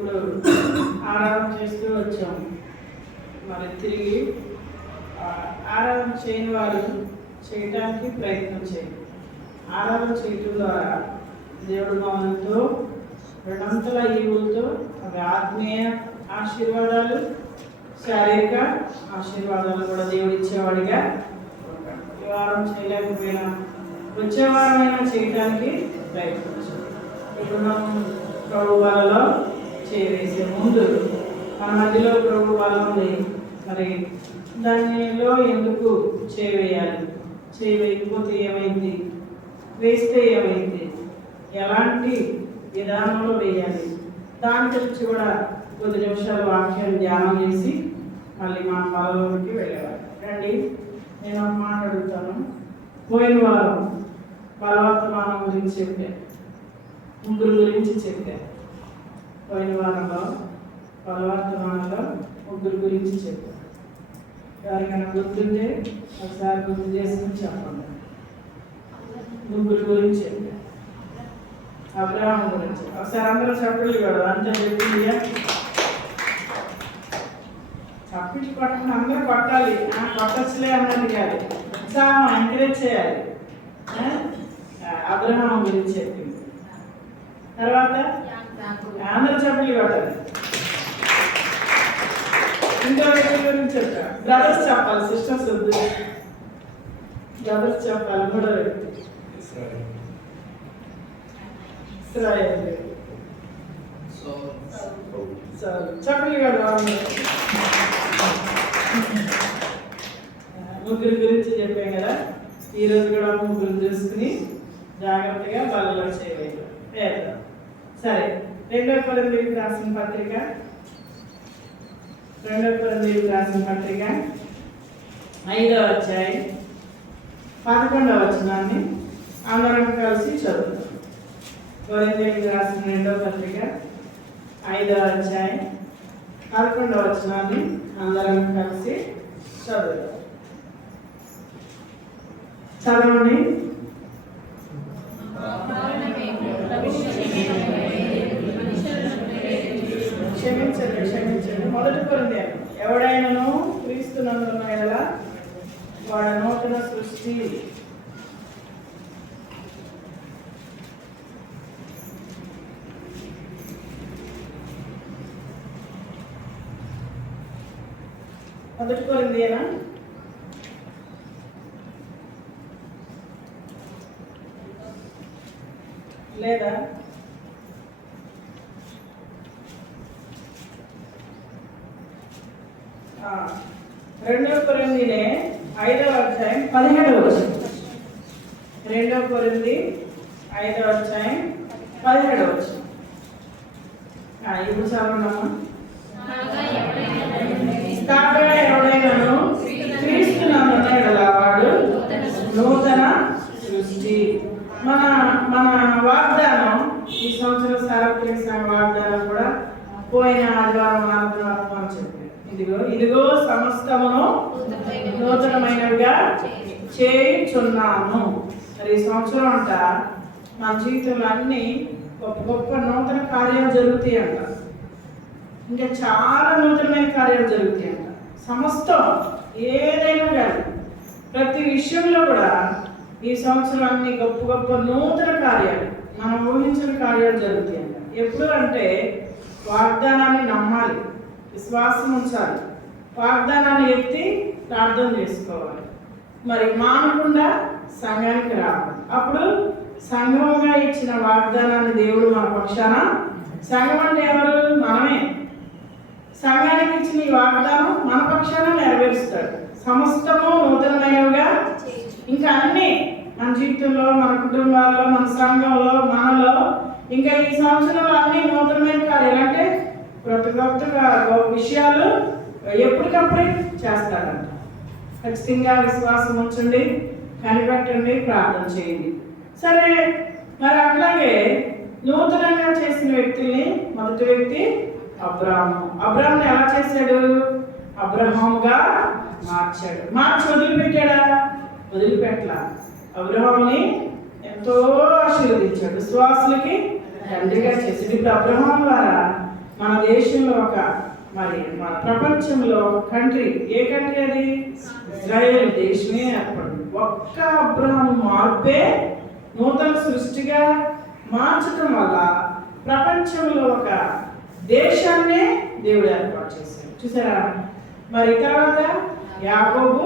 ఇప్పుడు ఆరాధన చేస్తూ వచ్చాము. మరి తిరిగి ఆరాధన చేయని వారు చేయడానికి ప్రయత్నం చేయండి. ఆరాధన చేయటం ద్వారా దేవుడు మౌనంతో రెండంతల ఈవులతో అవి ఆత్మీయ ఆశీర్వాదాలు, శారీరక ఆశీర్వాదాలు కూడా దేవుడు ఇచ్చేవాడిగా ఉంటాడు. ఈ వారం చేయలేకపోయినా వచ్చే వారమైనా చేయడానికి ప్రయత్నించాలి. ఇప్పుడు మనం ప్రభు వాళ్ళలో చేవేసే ముందు మన మధ్యలో ప్రభు వాళ్ళ ఉంది. మరి దానిలో ఎందుకు చేయవేయాలి, చేయవేయకపోతే ఏమైంది, వేస్తే ఏమైంది, ఎలాంటి విధానంలో వేయాలి, దాని గురించి కూడా కొద్ది నిమిషాలు వాక్యాన్ని ధ్యానం చేసి మళ్ళీ మా పొలంలోకి వెళ్ళేవారు. రండి, నేను ఒక మాట అడుగుతాను. పోయిన వారం బలవర్తమానం గురించి చెప్పాను, ముగ్గురు గురించి చెప్పాను. పోయిన వారంలో బలవర్తమానంలో ముగ్గురు గురించి చెప్పాను. ఎవరికైనా గుర్తుంటే ఒకసారి గుర్తు చేసుకుని చెప్పండి. ముగ్గురు గురించి చెప్పాను. అబ్రహాం గురించి ఒకసారి అందరూ చెప్పలేదు కదా, అంతా చెప్పింది. చప్పించి కొట్టండి, అందరూ కొట్టాలి. కొట్టచ్చులే అన్నది కాదు, ఉత్సాహం ఎంకరేజ్ చేయాలి. అబ్రహాం గురించి చెప్పింది. తర్వాత అందరూ చెప్పలు కొట్టాలి. ఇంకో వ్యక్తి గురించి చెప్పా. బ్రదర్స్ చెప్పాలి, సిస్టర్స్ వద్దు. బ్రదర్స్ చెప్పాలి. మూడో వ్యక్తి చెప్పలు కదా. ముగ్గురు గురించి చెప్పాం కదా. ఈరోజు కూడా ముగ్గురు చూసుకుని జాగ్రత్తగా బలలో చేయలేదు. సరే, 2 కొరింథీయులకు రాసిన పత్రిక 5వ అధ్యాయం 11వ వచనాన్ని అందరం కలిసి చదువుతాం. కొరింథీయులకు రాసిన 2వ పత్రిక 5వ అధ్యాయం 11వ వచనాన్ని అందరం కలిసి చదువుతాం. చదవండి. క్షమించండి. మొదటి కొరింథీయులు, ఎవడైనాను క్రీస్తునందున్న యెడల వాడు నూతన సృష్టి. మొదటి కొరింథీయులు లేదా 2 కొరింథీ 5వ అధ్యాయం 17వ వచనం. 2 కొరింథీ 5వ అధ్యాయం 17వ వచనం. ఇప్పుడు చదవనమ్మా. కాగా ఎవడైనాను క్రీస్తునందున్న యెడల వాడు నూతన సృష్టి. మన వాగ్దానం ఈ సంవత్సరం సార్వత్రిక సంఘ వాగ్దానం కూడా పోయిన ఆదివారం చెప్పారు. ఇదిగో సమస్తమును నూతనమైనవిగా చేయుచున్నాను. మరి ఈ సంవత్సరం అంట మన జీవితంలో అన్ని గొప్ప గొప్ప నూతన కార్యాలు జరుగుతాయి అంట. ఇంకా చాలా నూతనమైన కార్యాలు జరుగుతాయి అంట. సమస్తం ఏదైనా కానీ ప్రతి విషయంలో కూడా ఈ సంవత్సరం అన్ని గొప్ప గొప్ప నూతన కార్యాలు, మనం ఊహించిన కార్యాలు జరుగుతాయి అంట. ఎప్పుడు అంటే వాగ్దానాన్ని నమ్మాలి, విశ్వాసం ఉంచాలి, వాగ్దానాన్ని ఎత్తి ప్రార్థన చేసుకోవాలి, మరి మానకుండా సంఘానికి రావాలి. అప్పుడు సంఘంగా ఇచ్చిన వాగ్దానాన్ని దేవుడు మన పక్షాన, సంఘం అంటే ఎవరు? మనమే. సంఘానికి ఇచ్చిన ఈ వాగ్దానం మన పక్షాన నెరవేరుస్తాడు. సమస్తము నూతనమైనవిగా, ఇంకా అన్నీ మన జీవితంలో, మన కుటుంబాల్లో, మన సంఘంలో, మనలో ఇంకా ఈ సంవత్సరంలో అన్ని నూతనమైన కార్యాలు అంటే కొత్త విషయాలు ఎప్పటికప్పుడే చేస్తాడంట. ఖచ్చితంగా విశ్వాసం ఉంచండి, కనిపెట్టండి, ప్రార్థన చేయండి. సరే, మరి అట్లాగే నూతనంగా చేసిన వ్యక్తుల్ని మొదటి వ్యక్తి అబ్రాహాముని ఎలా చేశాడు? అబ్రహాముగా మార్చాడు. మార్చి వదిలిపెట్టాడా? వదిలిపెట్టలా. అబ్రహాముని ఎంతో ఆశీర్వదించాడు, విశ్వాసులకి తండ్రిగా చేశాడు. ఇప్పుడు అబ్రహాము ద్వారా మన దేశంలో మన ప్రపంచంలో ఒక కంట్రీ, ఏ కంట్రీ అది? ఇజ్రాయేల్ దేశమే ఏర్పడింది. ఒక్క అబ్రహాము మార్పే నూతన సృష్టిగా మార్చడం వల్ల ప్రపంచంలో ఒక దేశాన్నే దేవుడు ఏర్పాటు చేశాడు. చూసారా? మరి తర్వాత యాకోబు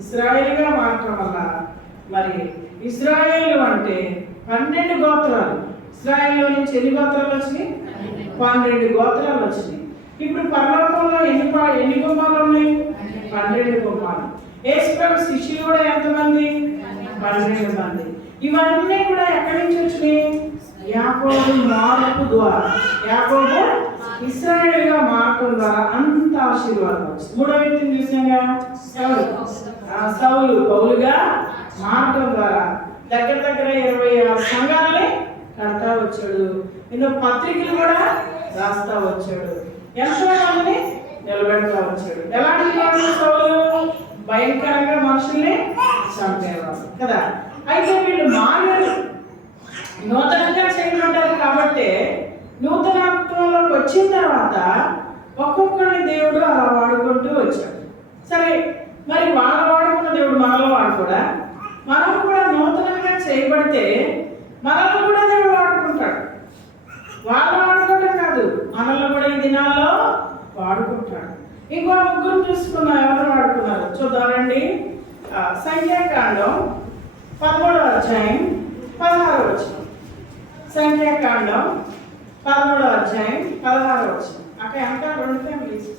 ఇశ్రాయేలుగా మారటం వల్ల, మరి ఇశ్రాయేలు అంటే 12 గోత్రాలు. ఇశ్రాయేల్లో నుంచి ఎన్ని గోత్రాలు వచ్చినాయి? 12 గోత్రాలు వచ్చినాయి. ఇప్పుడు పరలోకంలో ఎన్ని గుమ్మాలు ఉన్నాయి? 12 గుమ్మాలు. యేసుప్రభు శిష్యులు కూడా ఎంతమంది? 12 మంది. ఇవన్నీ కూడా ఎక్కడి నుంచి వచ్చినాయి? యాకోబు మార్పు ద్వారా. యాకోబు ఇశ్రాయేలుగా మారటం ద్వారా అంత ఆశీర్వాదం వచ్చింది. మూడో వ్యక్తిని చూసాగా, సౌలు పౌలుగా మారటం ద్వారా దగ్గర 26 సంఘాలని కడతా వచ్చాడు. ఎన్నో పత్రికలు కూడా రాస్తా వచ్చాడు. ఎంతో మందిని నిలబెడతా వచ్చాడు. ఎలాంటి వాడు సౌలు? భయంకరంగా మనుషుల్ని చంపేవాడు కదా. అయితే వీళ్ళు మారారు, నూతనంగా చేయమంటారు కాబట్టి నూతనత్వంలోకి వచ్చిన తర్వాత ఒక్కొక్కరిని దేవుడు అలా వాడుకుంటూ వచ్చాడు. సరే, మరి వాళ్ళ వాడుకున్న దేవుడు మనలో వాడుకోడా? మనం కూడా నూతనంగా చేయబడితే మనల్ని కూడా దేవుడు వాడుకుంటాడు. వాళ్ళు వాడుకోవడం కాదు, మనల్ని కూడా ఈ దినాల్లో వాడుకుంటాడు. ఇంకో ముగ్గురు చూసుకున్నా, ఎవరు వాడుకున్నారు చూద్దామండి. సంఖ్యాకాండం 13వ అధ్యాయం 16వ వచనం. సంఖ్యాకాండం 13వ అధ్యాయం 16వ వచనం. అక్కడ అంతా 2 ఫ్యామిలీస్.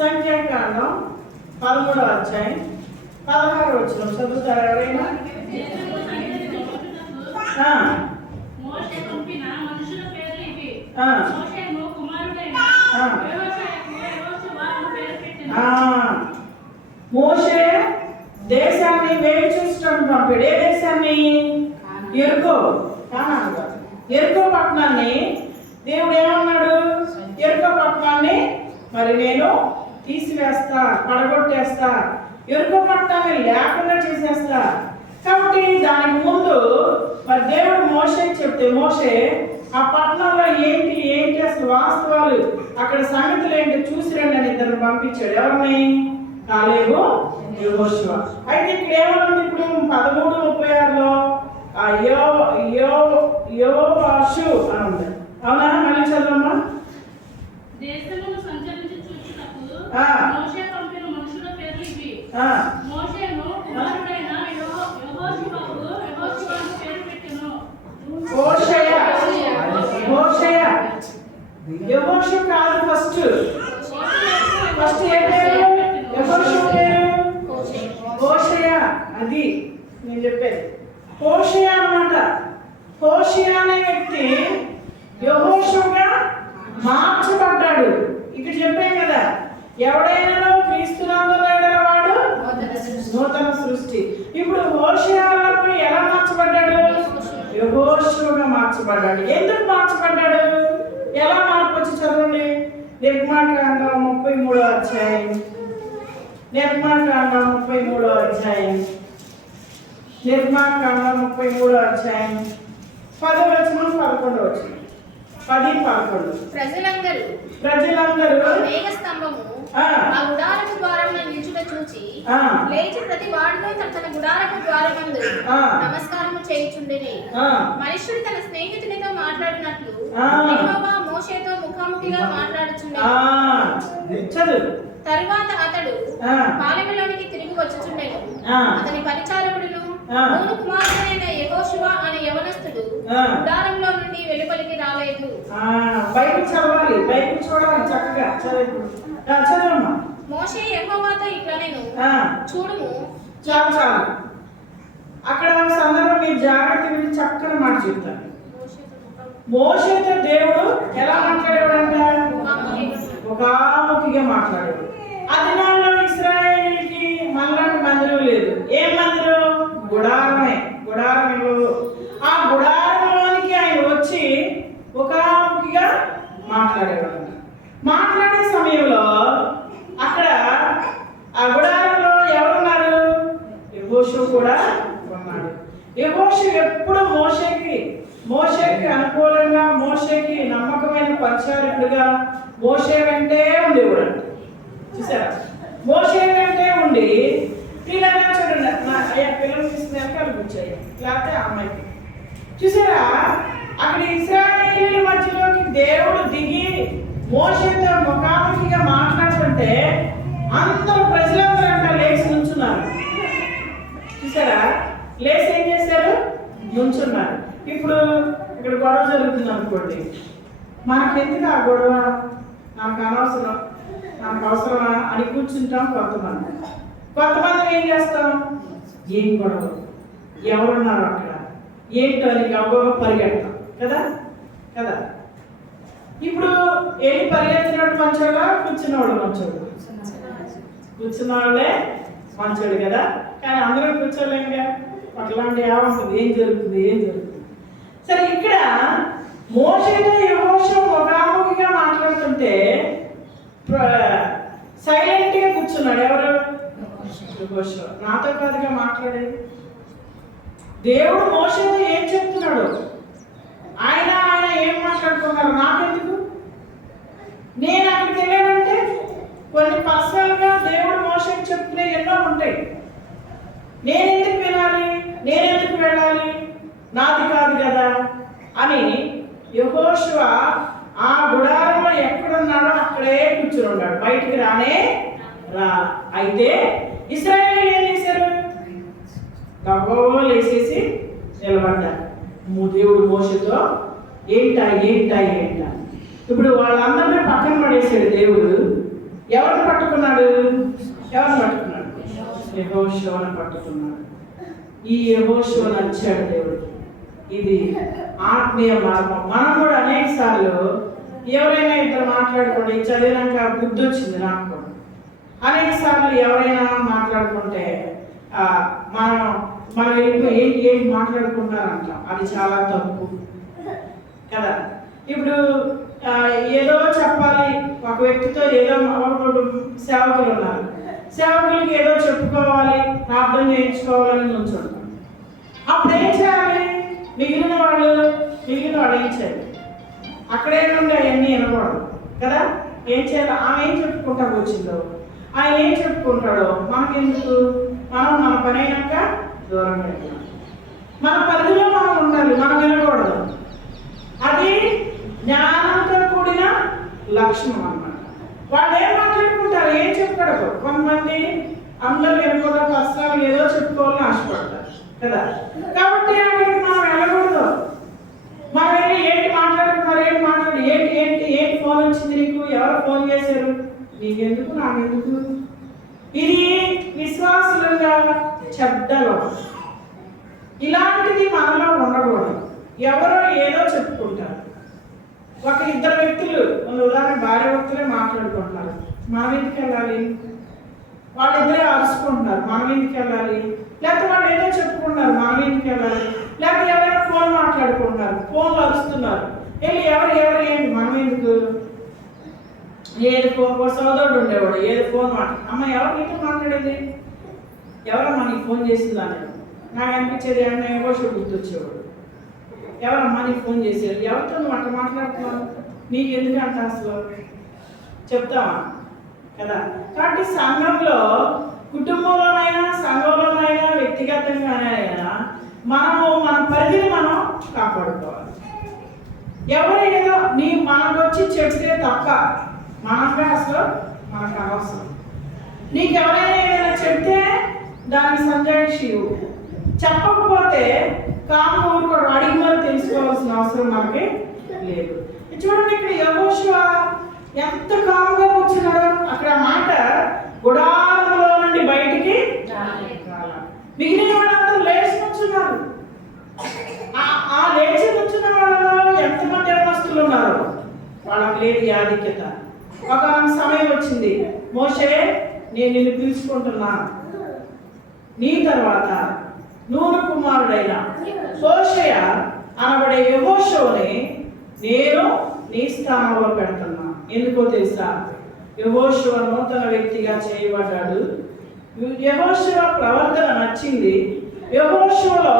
సంఖ్యాకాండం 13వ అధ్యాయం 16వ వచనం చదువుతారా ఎవరైనా? మోషే దేశాన్ని వేడి చూస్తాడు, పంపాడు. ఏ దేశాన్ని? ఎరుకో, ఎరుకో పట్టణాన్ని. దేవుడు ఏమన్నాడు? ఎరుకో పట్టణాన్ని మరి నేను తీసివేస్తా, పడగొట్టేస్తా, ఎరుకో పట్టణాన్ని లేకుండా చేసేస్తా. కాబట్టి దానికి ముందు మరి దేవుడు మోషేకి చెప్తే, మోషే ఆ పట్టణంలో ఏంటి అసలు వాస్తవాలు, అక్కడ సంగతులు ఏంటి చూసి రండి అని ఇద్దరు పంపించాడు. ఎవరిని? కాలేబు, యెహోషువ. అయితే ఇక్కడ ఏమన్నా ఇప్పుడు 13:36లో యోవాషు అని ఉంది. అవునా? మళ్ళీ చదవమ్మా. దేశమును సంచరించి చూచుటకు మోషే పంపిన మనుషుల పేర్లు ఇవి. మోషేను కుమారుడైన యెహోషువకు యెహోషువను పేరు పెట్టెను. యెహోషువ కాదు, ఫస్ట్ ఏ పేరు? యెహోషువ పేరు హోషేయ. అది నేను చెప్పేది. హోషేయ అన్నమాట. హోషేయ అనే వ్యక్తి యెహోషువగా మార్చబడ్డాడు. ఇక్కడ చెప్పాం కదా, ఎవడైనా క్రీస్తునందున వాడు నూతన సృష్టి. ఇప్పుడు హోషేయకు ఎలా మార్చబడ్డాడు? యెహోషువగా మార్చబడ్డాడు. ఎందుకు మార్చబడ్డాడు? ఎలా మార్పు వచ్చి చదవండి. నిర్మాకాండం 33వ అధ్యాయం. నిర్మాకాండం 33వ అధ్యాయం. నిర్మాకాండం 33వ అధ్యాయం 10వ వచనం 11వ వచనం. 10-11. ప్రజలందరూ మేఘస్తంభము ఆ గుడారపు ద్వారమున నిలుచుట చూచి లేచి ప్రతి వాడును తన గుడారపు ద్వారమందు నమస్కారము చేయుచుండెని. మనుష్యుడు తన స్నేహితునితో మాట్లాడినట్లు యెహోవా మోషేతో ముఖాముఖిగా మాట్లాడుచుండెను. తరువాత అతడు పాలెములోనికి తిరిగి వచ్చుచుండెను. అతని పరిచారకుడును నూను కుమారుడైన యెహోషువ అనే యవనస్తుడు గుడారంలో నుండి వెలుపలికి రాలేదు. బైబిల్ చదవాలి, బైబిల్ చూడాలి చక్కగా. చదవమ్మా. మోషే యెహోవాతో ఇట్లనెను, చూడుము. చాలు అక్కడ సందర్భం మీరు జాగ్రత్తగా చక్కని మాట చెప్తాను. మోషేతో దేవుడు ఎలా మాట్లాడేవాడంట? ముఖాముఖిగా మాట్లాడాడు. ఆ దినాల్లో ఇశ్రాయేలీయులకి మనలాంటి మందిరం లేదు. ఏం మందిరం? గుడారమే. గుడారం ఇవ్వదు. ఆ గుడారంలోనికి ఆయన వచ్చి ముఖాముఖిగా మాట్లాడేవాడు. మాట్లాడే సమయంలో అక్కడ ఆ గుడారంలో ఎవరున్నారు? యెహోషువ కూడా ఉన్నాడు. యెహోషువ ఎప్పుడు మోషేకి అనుకూలంగా, మోషేకి నమ్మకమైన పరిచారకుడుగా మోషే వెంటే ఉండేవాడు. చూసారా, మోషే వెంటే ఉండి ఇలా చూడండి, అయ్యా పిల్లలు తీసుకున్నాక అనిపించాయి, లేకపోతే అమ్మాయికి చూసారా, అక్కడ ఇశ్రాయేలీయుల మధ్యలోకి దేవుడు దిగి మోషేతో ముఖాముఖిగా మాట్లాడుతుంటే అందరూ ప్రజలందరూ అంట లేచి నుంచున్నారు. చూసారా, లేచి ఏం చేశారు? నుంచున్నారు. ఇప్పుడు ఇక్కడ గొడవ జరుగుతుంది అనుకోండి, మనకెందుకు ఆ గొడవ, నాకు అనవసరం, నాకు అవసరమా అని కూర్చుంటాం. కొంతమంది ఏం చేస్తాం, ఏం గొడవ, ఎవరున్నారు అక్కడ, ఏంటో అని గొడవ పరిగెడతాం కదా కదా. ఇప్పుడు ఏంటి పరిగెత్తినట్టు మంచోడా, కూర్చున్నవాడు మంచోడు? కూర్చున్నవాళ్ళే మంచోడు కదా. కానీ అందరూ కూర్చోలేంగా, అట్లాంటి ఏముంటుంది, ఏం జరుగుతుంది. సరే, ఇక్కడ మోషేతో యెహోషువ ముఖాముఖిగా మాట్లాడుతుంటే సైలెంట్గా కూర్చున్నాడు. ఎవరు? యెహోషువ. నాతో కాదుగా మాట్లాడేది. దేవుడు మోషేతో ఏం చెప్తున్నాడు, ఆయన ఏం మాట్లాడుతున్నారు నాకెందుకు? నేను అక్కడికి వెళ్ళానంటే కొన్ని పర్సనల్గా దేవుడు మోషేకి చెప్తున్నా ఎన్నో ఉంటాయి. నేనెందుకు వినాలి, నేనెందుకు వెళ్ళాలి, నాది కాదు కదా అని యెహోషువ ఆ గుడారంలో ఎక్కడున్నాడో అక్కడే కూర్చుని ఉన్నాడు, బయటికి రానే రా. అయితే ఇశ్రాయేలీయులు ఏం చేశారు? గబగబా లేచేసి నిలబడ్డారు. దేవుడు మోషేతో ఏంటా. ఇప్పుడు వాళ్ళందరినీ పక్కన పడేసాడు దేవుడు. ఎవరిని పట్టుకున్నాడు? యెహోషువను పట్టుకున్నాడు. ఈ యెహోషువ నచ్చాడు దేవుడికి. ఇది ఆత్మీయ మార్గం. మనం కూడా అనేక సార్లు ఎవరైనా ఇద్దరు మాట్లాడుకోండి, చదివినాక బుద్ధి వచ్చింది నాకు కూడా. అనేక సార్లు ఎవరైనా మాట్లాడుకుంటే మనం ఏంటి మాట్లాడుకుంటారంటాం. అది చాలా తప్పు కదా. ఇప్పుడు ఏదో చెప్పాలి, ఒక వ్యక్తితో ఏదో సేవకులు ఉన్నారు, సేవకులకి ఏదో చెప్పుకోవాలి, ప్రార్థన చేయించుకోవాలని ఉంచుంటాం. అప్పుడు ఏం చేయాలి? మిగిలిన వాళ్ళు ఏం చేయాలి? అక్కడే నుండి అవన్నీ వినకూడదు కదా. ఏం చేయాలి? ఆమె ఏం చెప్పుకుంటా వచ్చిందో, ఆయన ఏం చెప్పుకుంటాడో మనకెందుకు? మనం మన పని అయినాక దూరం పెట్టాలి. మన పరిధిలో మనం ఉండాలి, మనం వినకూడదు. అది జ్ఞానంతో కూడిన లక్షణం అన్నమాట. వాళ్ళు ఏం మాట్లాడుకుంటారు, ఏం చెప్పుకోడు. కొంతమంది అందరూ వినకూడదు, పర్సనల్ ఏదో చెప్పుకోవాలని ఆశపడతారు కదా. కాబట్టి అక్కడికి మనం వెళ్ళకూడదు. మనం వెళ్ళి ఏంటి మాట్లాడుతున్నారు, ఏంటి ఫోన్ వచ్చింది నీకు, ఎవరు ఫోన్ చేశారు, నీకెందుకు, నాకెందుకు? ఇది విశ్వాసులుగా చెడ్డలో. ఇలాంటిది మనలో ఉండకూడదు. ఎవరో ఏదో చెప్పుకుంటారు. ఒక ఇద్దరు వ్యక్తులు, ఉదాహరణ భార్య భర్తలే మాట్లాడుకుంటున్నారు, మనం ఎందుకు వెళ్ళాలి? వాళ్ళిద్దరే అరుచుకుంటున్నారు, మనం ఎందుకు వెళ్ళాలి? లేకపోతే వాళ్ళు ఏదో చెప్పుకుంటున్నారు, మనం ఎందుకు వెళ్ళాలి? లేకపోతే ఎవరైనా ఫోన్ మాట్లాడుకుంటున్నారు, ఫోన్లు అరుస్తున్నారు, వెళ్ళి ఎవరు ఏంటి, మనం ఎందుకు? ఏది ఫోన్, సోదరుడు ఉండేవాడు, ఏది ఫోన్ అమ్మ ఎవరు నీతో మాట్లాడేది, ఎవరమ్మా నీకు ఫోన్ చేసిందని నాకు అనిపించేది. ఏమన్నా యెహోషువ గుర్తొచ్చేవాడు. ఎవరమ్మా నీకు ఫోన్ చేసేది, ఎవరితో నువ్వు అట్లా మాట్లాడుతున్నావు, నీకు ఎందుకంట అసలు చెప్తావా కదా. కాబట్టి సంఘంలో, కుటుంబంలోనైనా, సంఘంలోనైనా, వ్యక్తిగతంగానైనా మనము మన పరిధిని మనం కాపాడుకోవాలి. ఎవరు ఏదో మనకు వచ్చి చెప్తే తప్ప మనకు అసలు మనకు అనవసరం. నీకు ఎవరైనా ఏదైనా చెప్తే దానికి సంజాయిషి చెప్పకపోతే కాము ఊరుకోడు, అడిగి మరి తెలుసుకోవాల్సిన అవసరం మనకి లేదు. చూడండి, ఇక్కడ యెహోషువ ఎంత కాముగా కూర్చున్నాడు. అక్కడ మాట గుడారంలో నుండి బయటికి మిగిలిన వాళ్ళందరూ లేచి నుంచున్నారు. ఆ లేచి నుంచున్న వాళ్ళలో ఎంతమంది యవనస్తులు ఉన్నారు, వాళ్ళకి లేదు ఈ ఆధిక్యత. ఒక సమయం వచ్చింది, మోషే నేను నిన్ను పిలుచుకుంటున్నా, నీ తర్వాత నూను కుమారుడైన హోషేయ అనబడే యెహోషువని నేను నీ స్థానంలో పెడుతున్నా. ఎందుకో తెలుసా? యెహోషువ నూతన వ్యక్తిగా చేయబడ్డాడు. యెహోషువ ప్రవర్తన నచ్చింది. యెహోషువలో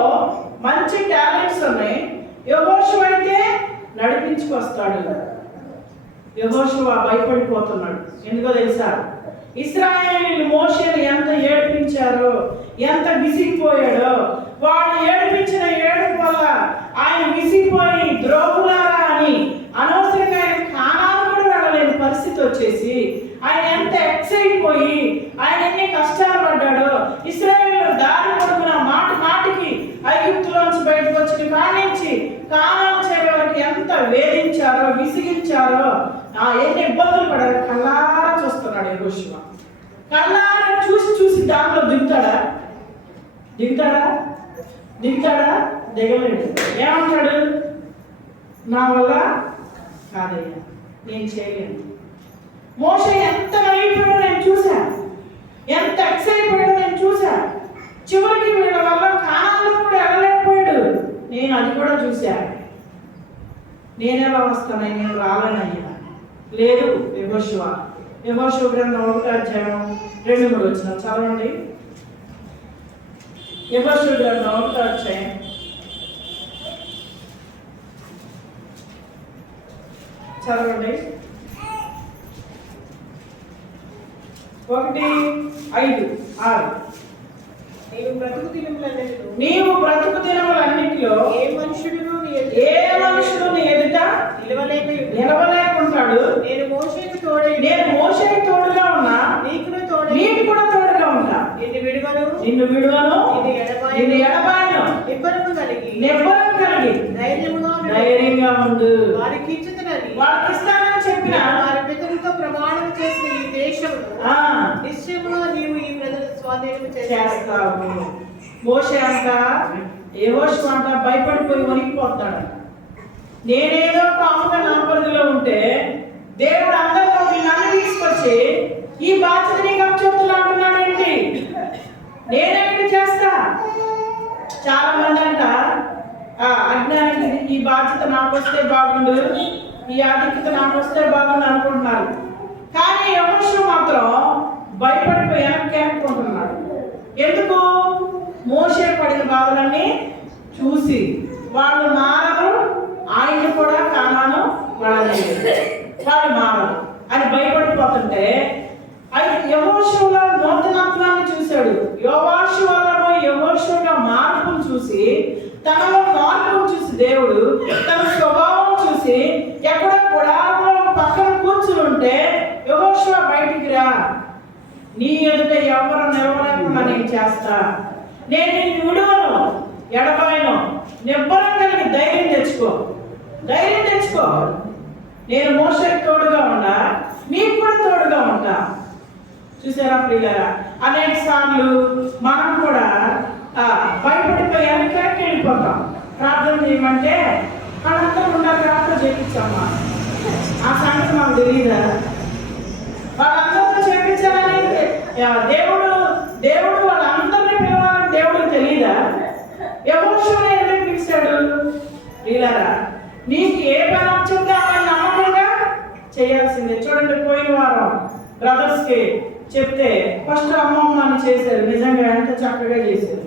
యెహోషువ అయితే నడిపించుకొస్తాడు. యెహోషువ భయపడిపోతున్నాడు. ఎందుకో తెలుసా? ఇశ్రాయేలీయులు మోషేని ఎంత ఏడిపించారో, ఎంత విసిగిపోయాడో. వాళ్ళు ఏడిపించిన ఏడుపు వల్ల ఆయన విసిగిపోయి ద్రోహులారా అని అనవసరంగా ఆయన కానాను కూడా వెళ్ళలేని పరిస్థితి వచ్చేసి ఆయన ఎంత ఎక్సైపోయి ఆయన ఎన్ని కష్టాలు పడ్డాడో. ఇశ్రాయేలీయులు దారి పొడుగున మాటి మాటికి ఐగుప్తులోంచి బయటకు వచ్చిన కానించి కానాను చేరేవారికి ఎంత వేధించారో, విసిగించారో, ఎన్ని ఇబ్బందులు పడారో కళ్ళారా చూస్తున్నాడు యెహోషువ. కళ్ళారా చూసి చూసి దాంట్లో దిగుతాడా? దిగలేడు. ఏమంటాడు? నా వల్ల కాదయ్యా, నేను చేయలేను. మోషే ఎంత నలిగిపోయాడో నేను చూసా, ఎంత ఎక్సైట్ అయ్యాడో నేను చూసా. చివరికి వీళ్ళ వల్ల కానాల్లో కూడా వెళ్ళలేకపోయాడు. నేను అది కూడా చూసా. నేనెలా వస్తానని నేను రాలేనయ్యా. లేదు యెహోషువ గ్రంథం 1:2-3 చదవండి. యెహోషువ గ్రంథం 1 చదవండి. 1:5-6. నీవు బ్రతుకు దినములన్నిటిలో ఏ మనుషుడు నీ ఎదుట నిలవలేకుంటాడు. నేను మోషేకు తోడుగా ఉన్నా, నీకు కూడా తోడుగా ఉంటా. నిన్ను విడువను, నిన్ను ఎడబాయను. నిబ్బరం కలిగి ధైర్యంగా ఉండు. వారికి ఇస్తానని చెప్పిన వారి పితరులతో ప్రమాణం చేసిన ఈ దేశము నిశ్చయముగా నీవు ఈ ప్రజల స్వాధీనం చేస్తావు. మోషే అంట, యెహోషువ అంట భయపడిపోయి వణికిపోతాడు. నేనేదో కాముగా నా పరిధిలో ఉంటే దేవుడు అందరిలో నన్ను తీసుకొచ్చి ఈ బాధ్యత నీకు అప్పచెప్తున్నా అంటున్నాడు ఏంటి? నేనెక్కడ చేస్తా? చాలా మంది అంట అజ్ఞానికి ఈ బాధ్యత నాకు వస్తే బాగుండు, ఈ ఆధిక్యత నాకు వస్తే బాగుండు అనుకుంటున్నారు. కానీ యెహోషువ మాత్రం భయపడిపోయి వెనక్కుంటున్నాడు. ఎందుకు? మోషే పడిన బాధలన్నీ చూసి వాళ్ళు మారరు, ఆయన కూడా కానాను వెళ్ళలేదు, వాళ్ళు మారరు అని భయపడిపోతుంటే అది యెహోషువలో నూతనత్వాన్ని చూశాడు. యెహోషువలో మార్పును చూసి, తనలో మార్పును చూసి దేవుడు తన స్వభావం చూసి ఎక్కడో గుడారంలో పక్కన కూర్చుని ఉంటే యెహోషువ బయటికి రా, నీ ఎదుట ఎవరు నిలవలేకుండా నేను చేస్తా, నేను నిన్ను విడువను, ఎడబాయను. నిబ్బరం కలిగి ధైర్యం తెచ్చుకో. నేను మోషేకి తోడుగా ఉన్నా, మీకు కూడా తోడుగా ఉంటా. చూసారా ప్రియులారా? అనేక సార్లు మనం కూడా భయపడిపోయి వెనక్కి వెళ్ళిపోతాం. ప్రార్థన చేయమంటే వాళ్ళంతా ఉండాలి, ప్రార్థన చేయించమ్మా. ఆ సంగతి మాకు తెలియదా? వాళ్ళందరితో చేయించాలని దేవుడు వాళ్ళందరినీ పిలవాలని దేవుడు తెలియదా? యెహోషువని ఎందుకు పిలిచాడు? ప్రియులారా, నీకు ఏ పని చెప్తే ఆ నమ్మకంగా చేయాల్సిందే. చూడండి, పోయిన వారం బ్రదర్స్కి చెప్తే ఫస్ట్ అమ్మమ్మ అని చేశారు. నిజంగా ఎంత చక్కగా చేశారు.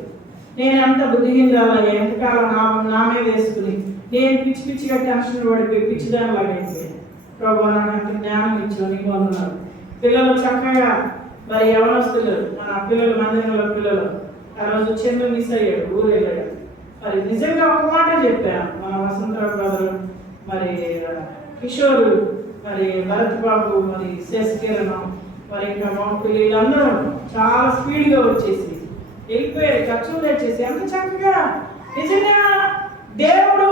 నేను ఎంత బుద్ధిహీనరాలు, ఎంతకాలం నా మీద వేసుకుని నేను పిచ్చిగా టెన్షన్ పడిపోయి పిచ్చిదాని లాగైతే ప్రభు నాకు అంత జ్ఞానం ఇచ్చావు, నీకు వందనాలు. పిల్లలు చక్కగా మరి యవనస్తులు, మన పిల్లలు మందిరంలో పిల్లలు ఆ రోజు చెన్ను మిస్ అయ్యాడు, ఊరు వెళ్ళాడు. మరి నిజంగా ఒక మాట చెప్పాను. మన వసంతరావు బ్రదరు, మరి కిషోరు, మరి భరత్ బాబు, మరి శశికిరణం, మరి ఇంకా మా పిల్లలందరూ చాలా స్పీడ్గా వచ్చేసి వెళ్ళిపోయారు, ఖర్చులు తెచ్చేసి ఎంత చక్కగా. నిజంగా దేవుడు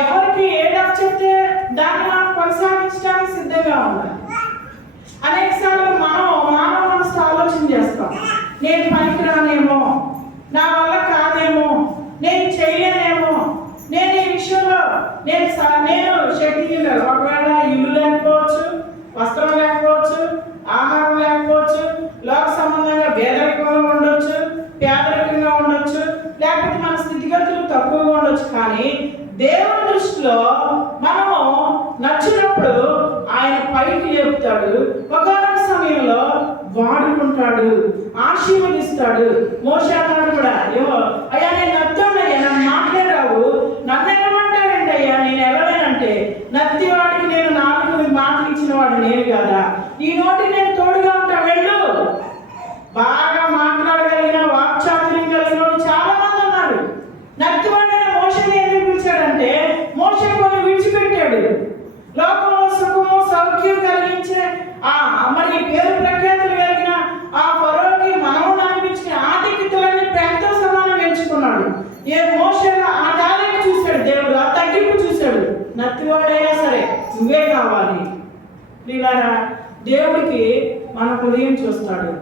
ఎవరికి ఏదో చెప్తే దాన్ని మనం కొనసాగించడానికి సిద్ధంగా ఉండాలి. అనేక సార్లు మనం మానవ మనసుతో ఆలోచన చేస్తాం. నేను పనికిరానేమో, నా వల్ల కాదేమో, నేను చేయలేనేమో, నేను ఈ విషయంలో నేను శక్తి ఒకవేళ ఇల్లు లేకపోవచ్చు, వస్త్రం లేకపోవచ్చు, ఆహారం లేకపోవచ్చు, లోక సంబంధంగా పేదరికంగా ఉండొచ్చు, పేదరికంగా ఉండొచ్చు, లేకపోతే మన స్థితిగతులు తక్కువగా ఉండొచ్చు. కానీ దేవుని దృష్టిలో మనము నచ్చినప్పుడు ఆయన పైకి లేపుతాడు. ఒకనొక సమయంలో వాడుకుంటాడు, ఆశీర్వదిస్తాడు. మోషే అన్నాడు కూడా, అయ్యా నేను నచ్చోడయ్యా, నన్ను మాట్లాడావు, నన్ను నత్తివాడైనా సరే నువ్వే కావాలి. ప్రియులారా, దేవుడికి మన హృదయం చూస్తాడు.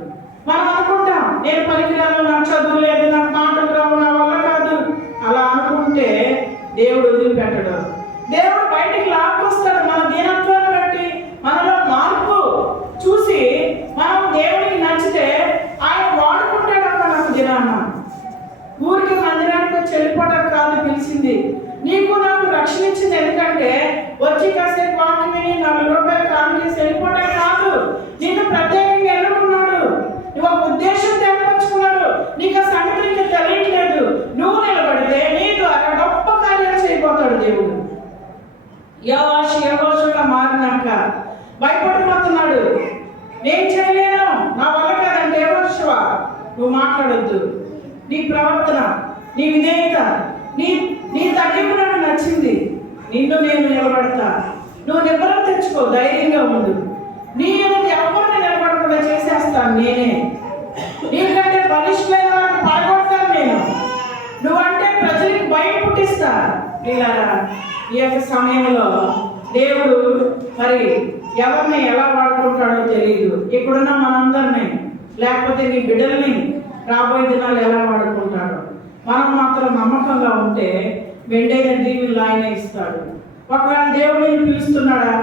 మనం అనుకుంటాం నేను పనికిరాను, నాకు చదువు లేదు, నాకు మాటలు రావు, నా వల్ల కాదు, అలా అనుకుంటే దేవుడు వదిలిపెట్టడు. దేవుడు బయటికి లాక్కొస్తాడు. మన దీనత్వాన్ని బట్టి మనలో మార్పు చూసి మనం దేవుడికి నచ్చితే ఆయన వాడుకుంటాడు. నాకు దినాన్న ఊరికి మందిరానికి వచ్చి వెళ్ళిపోవడం కాదు పిలిచింది, నీకు నాకు రక్షణ ఇచ్చింది. ఎందుకంటే వచ్చి కాసేపు వాకింగ్ విని 4 రూపాయలు కాను చేసి వెళ్ళిపోవడం కాదు. నిన్ను ప్రత్యేకంగా ఎన్నుకున్నాడు, నువ్వు ఒక ఉద్దేశం ఏర్పరచుకున్నాడు. నీకు ఆ సంగతి ఇంకా తెలియట్లేదు. నువ్వు నిలబడితే నీ ద్వారా గొప్ప కార్యాలు చేయబోతాడు దేవుడు. యెహోషువగా మారినాక భయపడిపోతున్నాడు. నేను చేయలేను, నా వల్ల కాదంటే యెహోషువ నువ్వు మాట్లాడొద్దు. నీ ప్రవర్తన, నీ విధేయత, నీ తగ్గింపు నాకు నచ్చింది. నిన్ను నేను నిలబడతా, నువ్వు నిబ్బరం తెచ్చుకో, ధైర్యంగా ఉండు. నీ ఎదుటి ఎవరిని నిలబడకుండా చేసేస్తాను నేనే. నీకంటే బలిష్ఠమైన వారిని పడగొడతాను నేను. నువ్వంటే ప్రజలకు భయం పుట్టిస్తా. పిల్లరా, ఈ యొక్క సమయంలో దేవుడు మరి ఎవరిని ఎలా వాడుకుంటాడో తెలియదు. ఇక్కడున్న మనందరినీ, లేకపోతే నీ బిడ్డల్ని రాబోయే దినాలు ఎలా వాడుకుంటాడో. మనం మాత్రం నమ్మకంగా ఉంటే మెండైన దీవులు ఆయన ఇస్తాడు. ఒకవేళ దేవుడు నిన్ను పిలుస్తున్నాడా,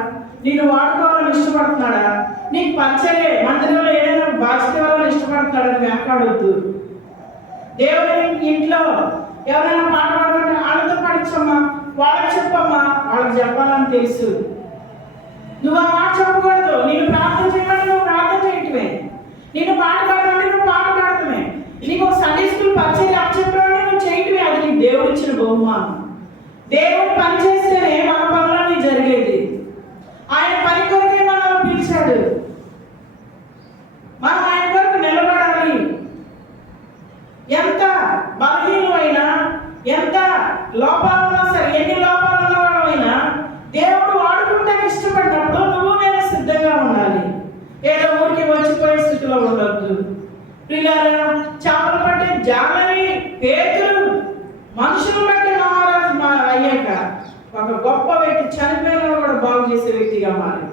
నిన్ను వాడుకోవాలని ఇష్టపడుతున్నాడా, నీకు పరిచయే మందిరంలో ఏదైనా బాధ్యత ఇవ్వాలని ఇష్టపడుతున్నాడని వెనకాడొద్దు. దేవుని ఇంట్లో ఎవరైనా పాట పాడమంటే వాళ్ళతో పాడించమ్మా, వాళ్ళకి చెప్పమ్మా, వాళ్ళకి చెప్పాలని తెలుసు. నువ్వు ఆ మాట చెప్పకూడదు. నేను ప్రార్థన చేయమని నువ్వు ప్రార్థన చేయటమే, నేను పాట పాడమంటే నువ్వు పాట పాడటమే, నీకు ఒక సండే స్కూల్ పరిచయం అప్పచెప్పడం నువ్వు చేయటమే. అది నీకు దేవుడు ఇచ్చిన బహుమానం. దేవుడు పని చేస్తేనే మన పనులన్నీ జరిగేది. ఆయన పని కొరకే మనం పిలిచాడు. మనం ఆయన కొరకు నిలబడాలి. ఎంత బలహీనమైనా, ఎంత లోపాలున్నా సరే, ఎన్ని లోపాలున్న వాడమైనా దేవుడు వాడుకుంటానికి ఇష్టపడినప్పుడు నువ్వు నేను సిద్ధంగా ఉండాలి. ఏదో ఊరికి వచ్చిపోయే స్థితిలో ఉండొద్దు. పిల్లలు చేపలు పట్టే జాలని పేతురు మనుషులు బట్టి మహారాజు అయ్యాక ఒక గొప్ప వ్యక్తి, చనిపోయిన కూడా బాగు చేసే వ్యక్తిగా మారి.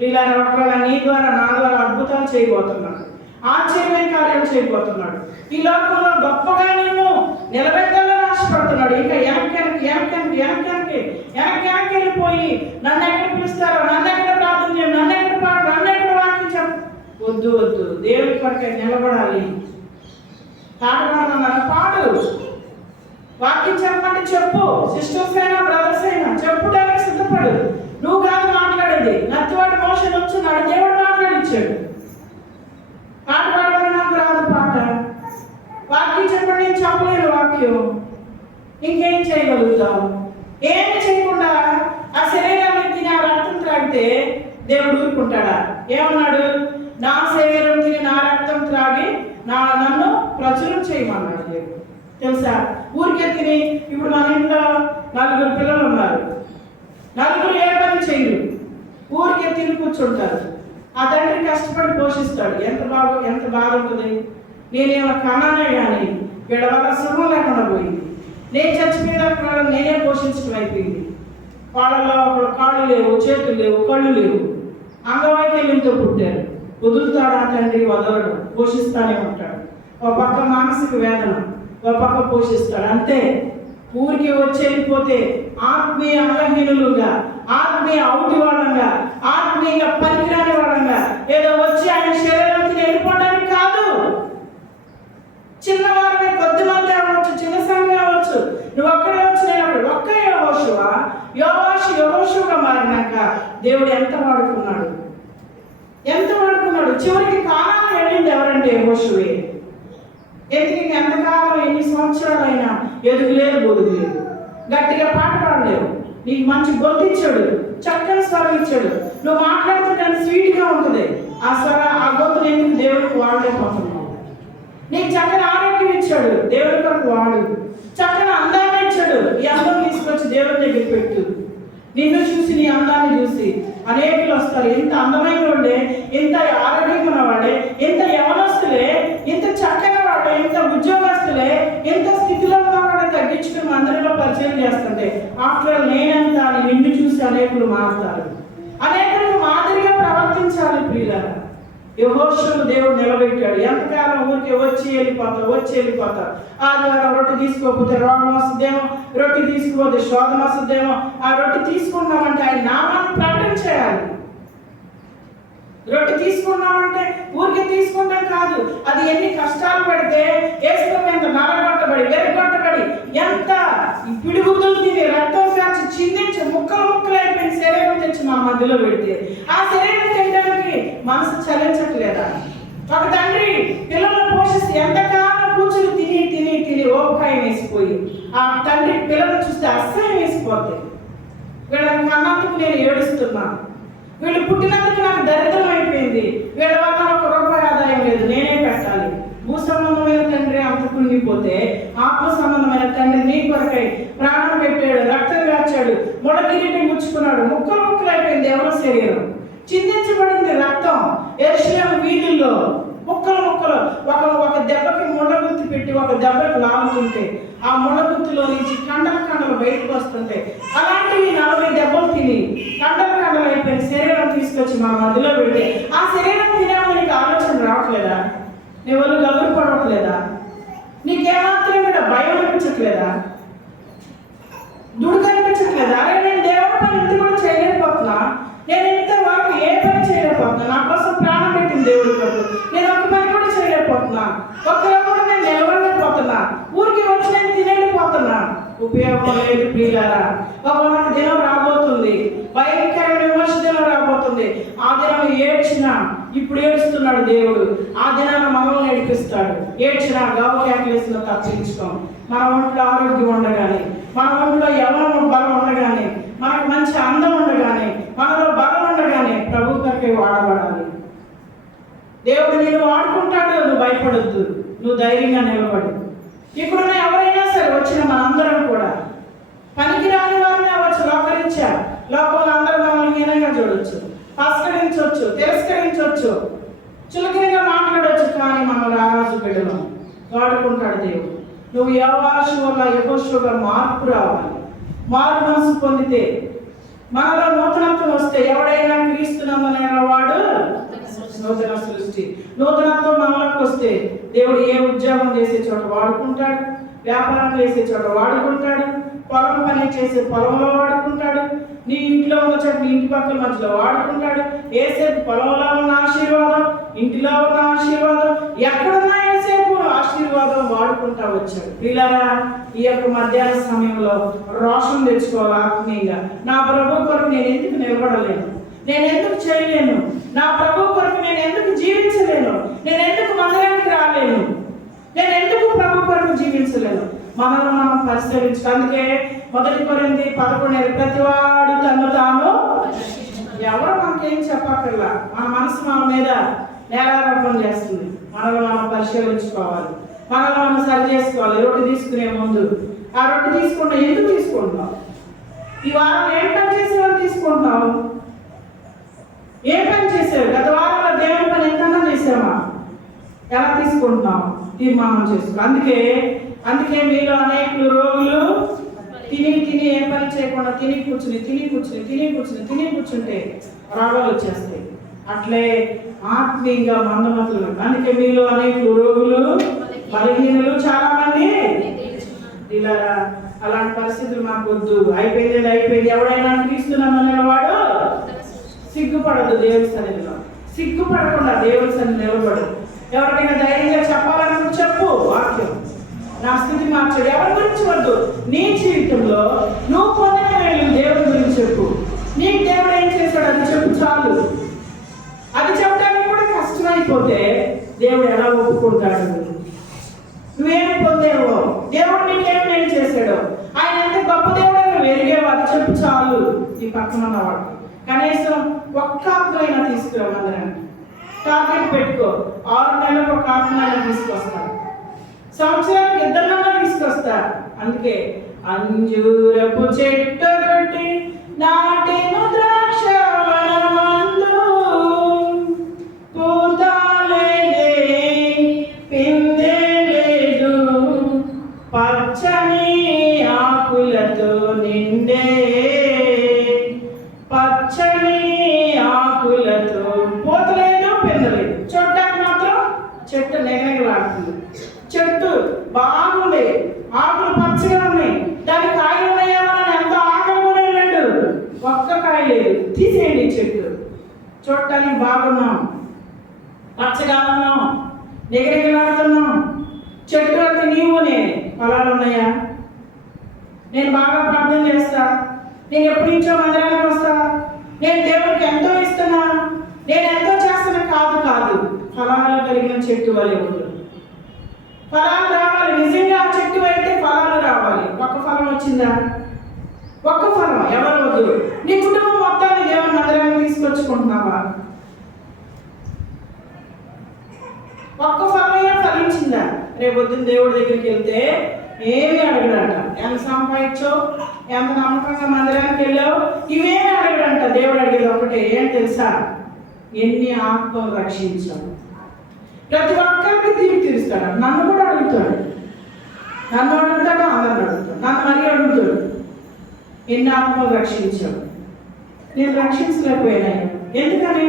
పిల్లలు ఒకవేళ నీ ద్వారా నా ద్వారా అద్భుతాలు చేయబోతున్నాడు, ఆశ్చర్యమైన కార్యాలు చేయబోతున్నాడు. ఈ లోకంలో గొప్పగా నిన్ను నిలబెట్టాలని ఆశపడుతున్నాడు. ఇంకా వెనక్కి వెళ్ళిపోయి నన్ను ఎక్కడ పిలుస్తారో, నన్ను ఎక్కడ ప్రార్థన చేయండి, నన్ను ఎక్కడ పాడు, నన్ను ఎక్కడ వాక్యం చెప్పు. వద్దు. దేవుడి కొరకే నిలబడాలి. పాట పాడమన్నారు, పాడు. వాక్యం చెప్పమంటే చెప్పు. సిస్టర్స్ అయినా బ్రదర్స్ అయినా చెప్పుడానికి సిద్ధపడు. నువ్వు కాదు మాట్లాడేది. నత్తివాడి మోషన్ వచ్చున్నాడు, దేవుడు మాట్లాడించాడు. పాట పాడమని నాకు రాదు పాట. వాక్యం చెప్పండి, నేను చెప్పలేను వాక్యం. ఇంకేం చేయగలుగుతావు? ఏమి చేయకుండా ఆ శరీరాన్ని తిని ఆ రక్తం త్రాగితే దేవుడు ఊరుకుంటాడా? ఏమన్నాడు? నా శరీరం తిని నా రక్తం త్రాగి నన్ను ప్రచురం చేయమన్నాడు దేవుడు. తెలుసా? ఊరికే తిని, ఇప్పుడు మన ఇంట్లో 4 పిల్లలు ఉన్నారు, 4 ఏ పని చేయరు, ఊరికే తిని కూర్చుంటారు. ఆ తండ్రి కష్టపడి పోషిస్తాడు. ఎంత బాధ ఉంటుంది. నేనేమో కన్నానే కానీ వీళ్ళ వల్ల సుఖం లేకుండా పోయింది. నేను చచ్చిపోయేదాకా నేనే పోషించడం అయిపోయింది. వాళ్ళలో కాళ్ళు లేవు, చేతులు లేవు, కళ్ళు లేవు, అంగవైకల్యంతో పుట్టారు. వదులుతాడు ఆ తండ్రి? వదలడు, పోషిస్తానే ఉంటాడు. ఒక పక్క మానసిక వేదన, ఒక పక్క పోషిస్తాడు. అంతే. ఊరికి వచ్చి వెళ్ళిపోతే ఆత్మీయ అంగహీనులుగా, ఆత్మీయ అవుటి వాళ్ళంగా, ఆత్మీయ పనికిరాని వాళ్ళంగా ఏదో వచ్చి ఆయన శరీరానికి వెళ్ళిపోవడానికి కాదు. చిన్నవారిని కొద్దిమంది అవ్వచ్చు, చిన్న సంఘం అవ్వచ్చు, నువ్వు ఒక్కడే వచ్చి నేను ఒక్క యెహోషువగా మారినాక దేవుడు ఎంత వాడుకున్నాడు. చివరికి కానాను వెళ్ళింది ఎవరంటే యెహోషువే. ఎందుకు ఎంతకాలం, ఎన్ని సంవత్సరాలైనా ఎదుగులేదు, బొదుగులేదు, గట్టిగా పాట పాడలేవు. నీకు మంచి గొంతు ఇచ్చాడు, చక్కని స్వరం ఇచ్చాడు, నువ్వు మాట్లాడుతుంటే స్వీట్గా ఉంటుంది. ఆ గొంతుని ఎందుకు దేవుడికి వాడలేకపోతున్నావు? నీకు చక్కని ఆరోగ్యం ఇచ్చాడు, దేవుడి కొరకు వాడు. చక్కని అందాన్ని ఇచ్చాడు, ఈ అందం తీసుకొచ్చి దేవుడి దగ్గర పెట్టు. నిన్ను చూసి, నీ అందాన్ని చూసి అనేకులు వస్తారు. ఎంత అందమైన వాడే, ఎంత ఆరోగ్యం ఉన్నవాడే, ఎంత యవనస్తులే, ఎంత చక్కని వాడే, ఎంత ఉద్యోగస్తులే, ఎంత స్థితిలో ఉన్నవాడే తగ్గించుకుని మందిరంలో పరిచయం చేస్తుంటే ఆఫ్టర్ నేనంత అని నిన్ను చూసి అనేకులు మారుతారు. అనేకులు మాదిరిగా ప్రవర్తించాలి ప్రియులారా. యెహోషువను దేవుడు నిలబెట్టాడు. ఎంతకాలం ఊరికే వచ్చి వెళ్ళిపోతారు. ఆదివారం రొట్టె తీసుకోకపోతే రోగం వస్తుందేమో, రొట్టె తీసుకోకపోతే శోధన వస్తుందేమో, ఆ రొట్టె తీసుకున్నామంటే ఆయన నామాన్ని ప్రకటన చేయాలి. రొట్టె తీసుకున్నామంటే ఊరికే తీసుకుంటాం కాదు, అది ఎన్ని కష్టాలు పెడితే ఎంత నలగొట్టబడి వెరగొట్టబడి ఎంత పిడుగుతులు తిని రక్తం కాచి చిందించి ముక్కలు అయిపోయిన శరీరం తెచ్చి మా మధ్యలో పెడితే ఆ శరీరం తినడానికి మనసు చలించట్లేదా? ఒక తండ్రి పిల్లలను పోషిస్తే ఎంతకాలం కూర్చుని తిని ఓపకాయం వేసిపోయి ఆ తండ్రి పిల్లలను చూస్తే అసహ్యం వేసిపోతాయి. వీళ్ళని కన్నందుకు నేను ఏడుస్తున్నాను, వీళ్ళు పుట్టినందుకు నాకు దరిద్రం అయిపోయింది, వీళ్ళ వల్ల ఒక రూపాయి ఆదాయం లేదు, నేనే పెట్టాలి. భూ సంబంధమైన తండ్రి అంత కుంగిపోతే ఆత్మ సంబంధమైన తండ్రి నీ కొరకై ప్రాణం పెట్టాడు, రక్తం కాచాడు, మొడకిరీటి ముచ్చుకున్నాడు, ముక్కలు అయిపోయింది ఎవరో శరీరం, చిందించబడింది రక్తం యెరూషలేము వీధుల్లో ముక్కలు ఒక దెబ్బకి ముళ్ళగుత్తి పెట్టి ఒక దెబ్బకి లాగుతుంటే ఆ ముళ్ళగుత్తిలో నుంచి కండలు బయటకు వస్తుంటే అలాంటివి 40 దెబ్బలు తిని కండలు అయిపోయిన శరీరం తీసుకొచ్చి మా మధ్యలో పెడితే ఆ శరీరం తినేమో నీకు ఆలోచన రావట్లేదా? నీవెళ్ళు గగురు పడవట్లేదా? నీకేమాత్రం కూడా భయం అనిపించట్లేదా? దుడుకు అనిపించట్లేదా? అరే నేను దేవుడి పని ఇంత కూడా చేయలేకపోతున్నా, నేను ఇంత వరకు ఏ పని చేయలేకపోతున్నా, నా కోసం ప్రాణం పెట్టింది దేవుడి కొరకు, నేను ఒక పని కూడా చేయలేకపోతున్నా, ఒక్కరు కూడా నేను నిలబడలేకపోతున్నా, ఊరికి వచ్చి నేను తినేళ్ళిపోతున్నా. ఉపయోగం లేదు ప్రియులారా. ఒక దినం రాబోతుంది, భయంకరమైన విమర్శ దినం రాబోతుంది. ఆ దినం ఏడ్చినా ఇప్పుడు ఏడుస్తున్నాడు దేవుడు, ఆ దినాన్ని మనల్ని ఏడిపిస్తాడు. ఏడ్చినా గావు కేకలేసిన తప్పించుకోం. మన ఒంట్లో ఆరోగ్యం ఉండగానే, మన ఒంట్లో యవ్వనం బలం ఉండగానే, మనకు మంచి అందం ఉండగానే, మనలో బలం ఉండగానే ప్రభు కొరకే వాడబడాలి. దేవుడు నేను వాడుకుంటాడు, నువ్వు భయపడొద్దు, నువ్వు ధైర్యంగా నిలబడు. ఇప్పుడున్న ఎవరైనా సరే వచ్చిన మనందరం కూడా పనికిరాని వారిని అవ్వచ్చు, లోకంలో అందరూ మనల్ని హీనంగా చూడొచ్చు, ఆస్కరించవచ్చు, తిరస్కరించవచ్చు, చులకనగా మాట్లాడవచ్చు, కానీ మనం రారాజు బిడ్డలు వాడుకుంటాడు దేవుడు. నువ్వు యెహోషువగా మార్పు రావాలి, మారు మనసు పొందితే, మనలో నూతనత్వం వస్తే, ఎవడైనా క్రీస్తునందున వాడు నూతన సృష్టి. నూతనత్వం మనలోకి వస్తే దేవుడు ఏ ఉద్యోగం చేసే చోట వాడుకుంటాడు, వ్యాపారం చేసే చోట వాడుకుంటాడు, పొలం పని చేసే పొలంలో వాడుకుంటాడు, నీ ఇంట్లో ఉన్న చోట నీ ఇంటి పక్కల మధ్యలో వాడుకుంటాడు. ఏసేపు పొలంలో ఉన్న ఆశీర్వాదం, ఇంటిలో ఉన్న ఆశీర్వాదం, ఎక్కడున్నా ఏసేపు ఆశీర్వాదం వాడుకుంటా వచ్చాడు. పిల్లరా, ఈ యొక్క మధ్యాహ్న సమయంలో రోషం తెచ్చుకోవాలి ఆత్మీయంగా. నా ప్రభు కొరకు నేను ఎందుకు నిలబడలేను, నేను ఎందుకు చేయలేను, నా ప్రభు కొరకు నేను ఎందుకు జీవించలేను, నేను ఎందుకు మందిరానికి రాలేను, నేను ఎందుకు ప్రభు కొరకు జీవించలేను, మనల్ని మనం పరిశీలించు. అందుకే 1 కొరింథీ 11 ప్రతివాడు తను తాను, ఎవరు మనకేం చెప్పక్కర్లా, మన మనసు మన మీద నేరారోపణ చేస్తుంది. మనల్ని మనం పరిశీలించుకోవాలి, మనల్ని మనం సరి చేసుకోవాలి. రొట్టె తీసుకునే ముందు ఆ రొట్టె తీసుకుంటా ఎందుకు తీసుకుంటున్నావు, ఈ వారం ఏం పని చేసేవాళ్ళు తీసుకుంటున్నావు, ఏ పని చేసావు, గత వారంలో దేవుని పని ఎంతన్నా చేసావా, ఎలా తీసుకుంటున్నావు తీర్మానం చేసుకో. అందుకే మీలో అనేకులు రోగులు తిని ఏ పని చేయకుండా తిని కూర్చుంటే రోగాలు వచ్చేస్తాయి. అట్లే ఆత్మీయంగా మందమతులు. అందుకే మీలో అనేకులు రోగులు, బలహీనులు చాలా మంది. ఇలా అలాంటి పరిస్థితులు మాకు వద్దు. అయిపోయింది. ఎవడైనా క్రీస్తునందున వాడు సిగ్గుపడదు, దేవుడి సన్నిధిలో సిగ్గుపడకుండా దేవుడి సన్నిధి నిలబడు. ఎవరికైనా ధైర్యంగా చెప్పాలని చెప్పు, వాక్యం నా స్థితి మార్చాడు. ఎవరి గురించి వద్దు, నీ జీవితంలో నువ్వు పొందిన వేళ దేవుడి గురించి చెప్పు. నీకు దేవుడు ఏం చేశాడు అది చెప్పు చాలు. అది చెప్పడానికి కూడా కష్టమైపోతే దేవుడు ఎలా ఒప్పుకుంటాడు? నువ్వేమి పొందేవో, దేవుడు నీకేం చేశాడో, ఆయన ఎంత గొప్ప దేవుడు నువ్వు ఎరిగేవో అది చెప్పు చాలు. ఈ పక్కన ఉన్నవాడు కనీసం ఒక్క ఆత్మైనా తీసుకురా. మందిరానికి టార్గెట్ పెట్టుకో. 6 నెలలకు ఒక ఆత్మైనా తీసుకొస్తాడు, సంవత్సరానికి 2 తీసుకొస్తా. అందుకే అంజూరపు చెట్టు కట్టి నాటిను ద్రాక్షవనమందు, పూత లేదే పిందె లేదు, పచ్చని ఆకులతో చెట్టు. చూడటానికి బాగున్నాం, పచ్చగా ఉన్నాం, నిగనిగలాడుతున్నాం. చెట్టు అంటే నీవు నేను. ఫలాలు ఉన్నాయా? నేను బాగా ప్రార్థన చేస్తా, నేను ఎప్పటి నుంచో మందిరానికి వస్తా, నేను దేవుడికి ఎంతో ఇస్తున్నా, నేను ఎంతో చేస్తున్నా. కాదు, ఫలాలు కలిగిన చెట్టు వలె ఉండు. ఫలాలు రావాలి. నిజంగా ఆ చెట్టు అయితే ఫలాలు రావాలి. ఒక్క ఫలం వచ్చిందా? ఒక్క ఫలం ఎవరు వద్దు. నీ కుటుంబం మొత్తాన్ని దేవుని మందిరాన్ని తీసుకొచ్చుకుంటున్నావా? ఒక్క ఫలమైనా ఫలించిందా? రేపొద్దున దేవుడి దగ్గరికి వెళ్తే ఏమి అడగడంట. ఎంత సంపాదించో, ఎంత నమ్మకంగా మందిరానికి వెళ్ళావు, ఇవేమి అడగడంట. దేవుడు అడిగేది ఒకటే, ఏం తెలుసా? ఎన్ని ఆత్మలు రక్షించావు. ప్రతి ఒక్కరికి తీర్పు తీరుస్తాడు. నన్ను కూడా అడుగుతాడు. నన్ను అడుగుతాడు, అందరిని అడుగుతాడు. నన్ను మరీ అడుగుతాడు, ఎన్ని ఆత్మలు రక్షించావు. నేను రక్షించలేకపోయాను. ఎందుకని?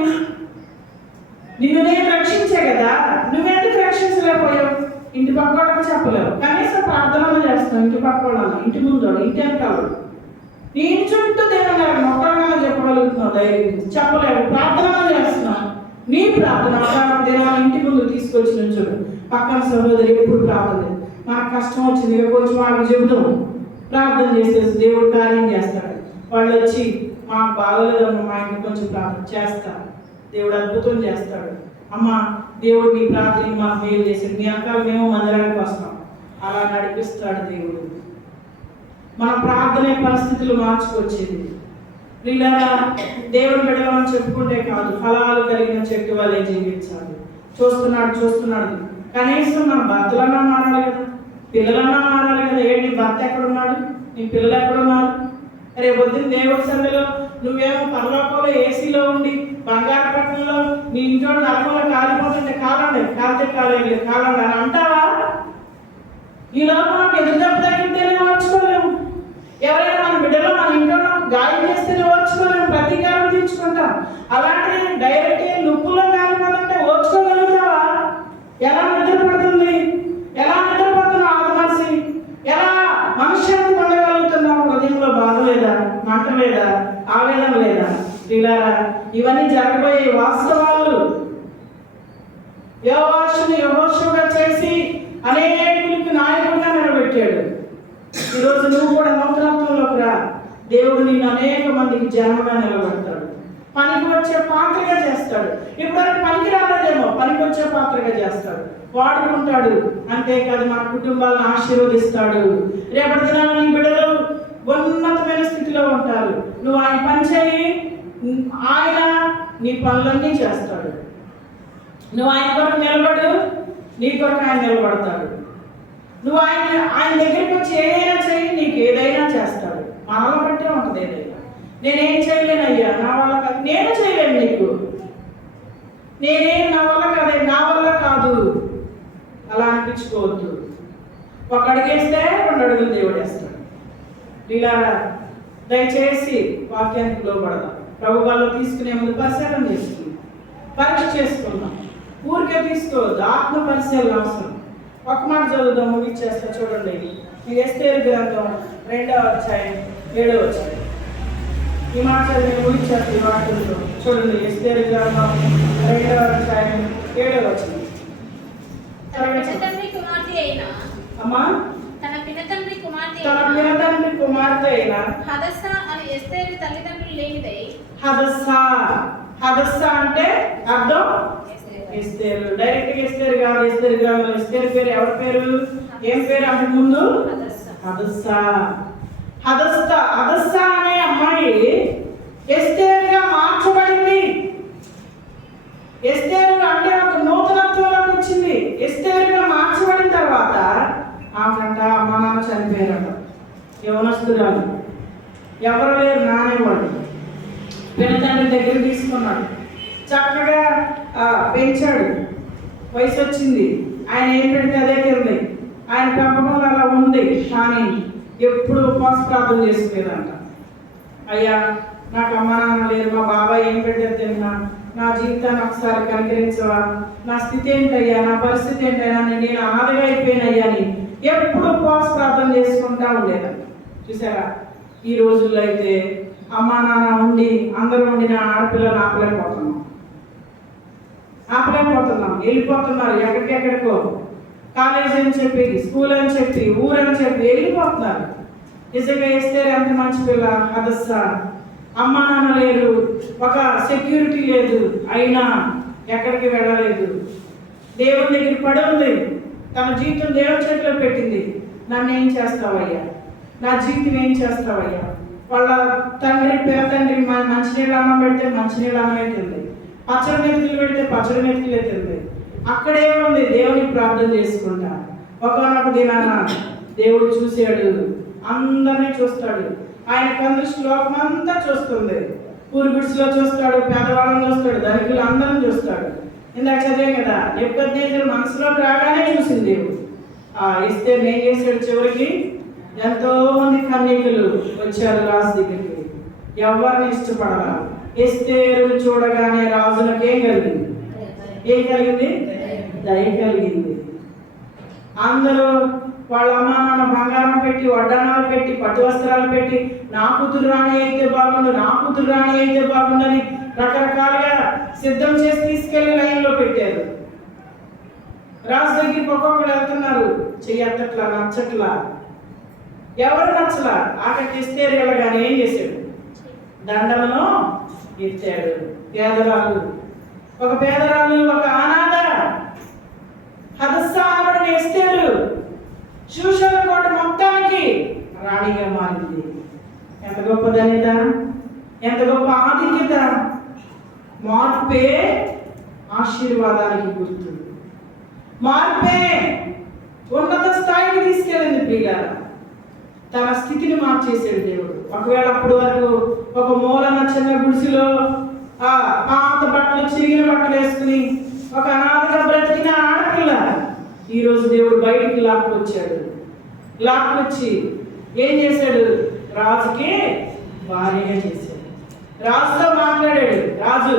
నిన్ను నేను రక్షించే కదా, నువ్వెందుకు రక్షించలేకపోయావు? ఇంటి పక్క వాళ్ళకి చెప్పలేవు, కనీసం ప్రార్థన చేస్తున్నావు. ఇంటి పక్క వాళ్ళు, ఇంటి ముందు, ఇంటి వెనకాలు, నీ ఇంటి చుట్టూ దేవుని మొక్కలుగా చెప్పగలుగుతున్నావు. ధైర్యం చెప్పలేవు. ప్రార్థన చేస్తున్నావు. నీ ప్రార్థన దినాలు ఇంటి ముందు తీసుకొచ్చి నుంచోడు. పక్కన సహోదరి ఎప్పుడు ప్రార్థన, మనకు కష్టం వచ్చింది కొంచెం వాళ్ళకి చెబుతాం, ప్రార్థన చేసేసి దేవుడు కార్యం చేస్తాడు. వాళ్ళు వచ్చి మాకు బాగోలేదమ్మా, మా ఇంటికి కొంచెం ప్రార్థన చేస్తారు, దేవుడు అద్భుతం చేస్తాడు. అమ్మ, దేవుడు మీ ప్రార్థన మాకు మేలు చేశాడు, మీ అక్కలు మేము మందిరానికి వస్తాం. అలా నడిపిస్తాడు దేవుడు. మన ప్రార్థన పరిస్థితులు మార్చుకొచ్చేది. వీళ్ళగా దేవుని బిడ్డలను చెప్పుకుంటే కాదు, ఫలాలు కలిగిన చెట్టు వల్లే జీవించాలి. చూస్తున్నాడు. కనీసం మన భర్తలన్నా మారాలి కదా, పిల్లలన్నా మారాలి కదా. ఏంటి భర్త ఎక్కడున్నాడు, నీ పిల్లలు ఎక్కడున్నారు? రేపొద్దున దేవుడి సన్నిధిలో నువ్వేమో పరలోకంలో ఏసీలో ఉండి బంగారపట్నంలో నీ ఇంట్లో నరకంలో కాలిపోతుంటే కాలండి అని అంటావా? ఈ లోపల మనకు ఎదురు దెబ్బ తగ్గితేనే ఓర్చుకోలేము. ఎవరైనా మన బిడ్డలో మన ఇంట్లో గాయం చేస్తేనే ఓర్చుకోలేము, ప్రతీకారం తీర్చుకుంటాం. అలాంటిది డైరెక్ట్గా నుప్పులో కాలిపోతుంటే ఓర్చుకోగలుగుతావా? ఎలా నిద్రపడుతుంది? ఎలా నిద్రపడుతున్నావు? ఆది మనిషి ఎలా మనశ్శాంతి పొందగలుగుతున్నావు? హృదయంలో బాధ లేదా, మంట లేదా, ఆవేదన లేదా? పిల్లారా, ఇవన్నీ జరగబోయే వాస్తవాలు. యోవాషుని యెహోషువగా చేసి అనేకులకు నాయకుడిగా నిలబెట్టాడు. ఈరోజు నువ్వు కూడా నూతనత్వంలోకి రా. దేవుడు నిన్ను అనేక మందికి జన్మగా నిలబెడతాడు. పనికి వచ్చే పాత్రగా చేస్తాడు. ఇప్పుడు పనికి రాలేదేమో, పనికి వచ్చే పాత్రగా చేస్తాడు, వాడుకుంటాడు. అంతేకాదు మన కుటుంబాలను ఆశీర్వదిస్తాడు. రేపటి దినాన నీ బిడ్డలు ఉన్నతమైన స్థితిలో ఉంటారు. నువ్వు ఆయన పని చేయి, ఆయన నీ పనులన్నీ చేస్తాడు. నువ్వు ఆయన కొరకు నిలబడు, నీ కొరకు ఆయన నిలబడతాడు. నువ్వు ఆయన దగ్గరికి వచ్చి ఏదైనా చేయి, నీకు ఏదైనా చేస్తాడు. మనలో బట్టే ఉంటుంది. ఏదైనా నేనేం చేయలేనయ్యా, నా వల్ల కాదు, నేను చేయలేను, నీకు నేనేం నా వల్ల కాదు, నా వల్ల కాదు అలా అనిపించుకోవద్దు. ఒక అడుగేస్తే 2 అడుగులు దేవుడు వేస్తాడు. ఇలా దయచేసి వాక్యానికి లోబడదాం. ప్రభు వాళ్ళు తీసుకునే ముందు పరిశీలన చేసుకుందాం, పరీక్ష చేసుకుందాం. ఊరికే తీసుకోవద్దు, ఆత్మ పరిశీలన అవసరం. ఒక మాట చదువుదాం, ముగిచ్చేస్తా. చూడండి, మీకు ఎస్తేరు గ్రంథం 2వ అధ్యాయం 7వ వచనం. ఈ మాట చదివి ముగిచ్చేస్తా ఈ వాక్యంలో. చూడండి, ఎస్తేరు గ్రంథం 2వ అధ్యాయం 7వ వచనం. అమ్మా, తన పినతండ్రి కుమార్తె అయిన హదస్సా అని ఎస్తేరు తల్లిదండ్రులు లేనిదై. హదస్సా అంటే అర్థం ఎస్తేరు. డైరెక్ట్ గా ఎస్తేరు కాదు. ఎస్తేరు కాదు. ఎస్తేరు పేరు ఎవరి పేరు? ఏం పేరు? అంత ముందు హదస్సా అనే అమ్మాయి ఎస్తేరుగా మార్చబడింది. ఎస్తేరు అంటే ఒక నూతనత్వంలోకి వచ్చింది. ఎస్తేరుగా మార్చబడిన తర్వాత ఆమెకంట అమ్మ నాన్న చనిపోయారంట. యవనస్తురాలు, ఎవరు లేరు, నానేవాడు. పినతండ్రి దగ్గర తీసుకున్నాడు, చక్కగా పెంచాడు. వయసు వచ్చింది, ఆయన ఏం పెడితే అదే తింది. ఆయన పెంపకంలో అలా ఉంది. కానీ ఎప్పుడు ఉపవాస ప్రార్థన చేసుకునేదంట. అయ్యా, నాకు అమ్మ నాన్న లేరు, మా బాబాయ్ ఏం పెడితే తిన్నా, నా జీవితాన్ని ఒకసారి కనికరించవా, నా స్థితి ఏంటయ్యా, నా పరిస్థితి ఏంటయ్యా, నేను అనాథగా అయిపోయినయ్యా అని ఎప్పుడు ఉపవాస ప్రార్థన చేసుకుంటా ఉండేదంట. చూసారా? ఈ రోజుల్లో అయితే అమ్మా నాన్న ఉండి అందరూ ఉండిన ఆడపిల్లలు ఆపలేకపోతున్నాం. వెళ్ళిపోతున్నారు ఎక్కడికెక్కడికో, కాలేజ్ అని చెప్పి, స్కూల్ అని చెప్పి, ఊరని చెప్పి వెళ్ళిపోతున్నారు. నిజంగా ఎస్తేర్ ఎంత మంచి పిల్ల, హదస్స. అమ్మా నాన్న లేరు, ఒక సెక్యూరిటీ లేదు, అయినా ఎక్కడికి వెళ్ళలేదు. దేవుని దగ్గర పడి ఉంది, తన జీవితం దేవుని చేతిలో పెట్టింది. నన్ను ఏం చేస్తావయ్యా, నా జీవితం ఏం చేస్తావయ్యా. వాళ్ళ తండ్రి తండ్రి మంచినీళ్ళు అన్నం పెడితే మంచినీళ్ళు అన్నమే తింది, పచ్చడి మెతుకులు పెడితే పచ్చడి మెతుకులే తింది. అక్కడే ఉంది దేవుని ప్రార్థన చేసుకుంటా. ఒకనొక దినాన దేవుడు చూశాడు, అందరినీ చూస్తాడు. ఆయన కందృష్టి లోకం అంతా చూస్తుంది. పూర్గుడిలో చూస్తాడు, పేదవాళ్ళని చూస్తాడు, ధనికులు అందరం చూస్తాడు. ఇందాక చదివాం కదా, నెబుకద్నెజరు మనసులోకి రాగానే చూసింది దేవుడు. ఎస్తేరు ఏం చేశాడు, చివరికి ఎంతో మంది కన్యకలు వచ్చారు రాజు దగ్గరికి. ఎవరిని ఇష్టపడాల. ఎస్తేరుని చూడగానే రాజులకు ఏం కలిగింది? దయ కలిగింది. అందరూ వాళ్ళ అమ్మ నాన్న బంగారం పెట్టి, వడ్డాణాలు పెట్టి, పట్టు వస్త్రాలు పెట్టి, నా కూతురు రాణి అయితే బాగుండు, నా కూతురు రాణి అయితే బాగుండని రకరకాలుగా సిద్ధం చేసి తీసుకెళ్లి లైన్లో పెట్టారు. రాజు దగ్గరికి ఒక్కొక్కరు వెళ్తున్నారు, చెయ్యట్లా, నచ్చట్లా, ఎవరు నచ్చలా. ఆఖరికి ఎస్తేరు వెళ్ళగానే ఏం చేశాడు? దండలను ఎత్తాడు. ఒక పేదరాలు, ఒక అనాథ, హదస్స అనబడిన ఎస్తేరు షూషను కోట మొత్తానికి రాణిగా మారింది. ఎంత గొప్ప ధన్యత, ఎంత గొప్ప ఆధిక్యత. మార్పే ఆశీర్వాదానికి గుర్తు, మార్పే ఉన్నత స్థాయికి తీసుకెళ్ళింది. ప్రియులారా, తన స్థితిని మార్చేసాడు దేవుడు. ఒకవేళ అప్పటి వరకు ఒక మూలన చిన్న గుడిసెలో పాత బట్టలు, చిరిగిన బట్టలు వేసుకుని ఒక అనాథగా బ్రతికిన ఆడపిల్ల ఈరోజు దేవుడు బయటికి లాక్కొచ్చి ఏం చేశాడు? రాజుకి భార్యగా చేశాడు. రాజుతో మాట్లాడాడు. రాజు,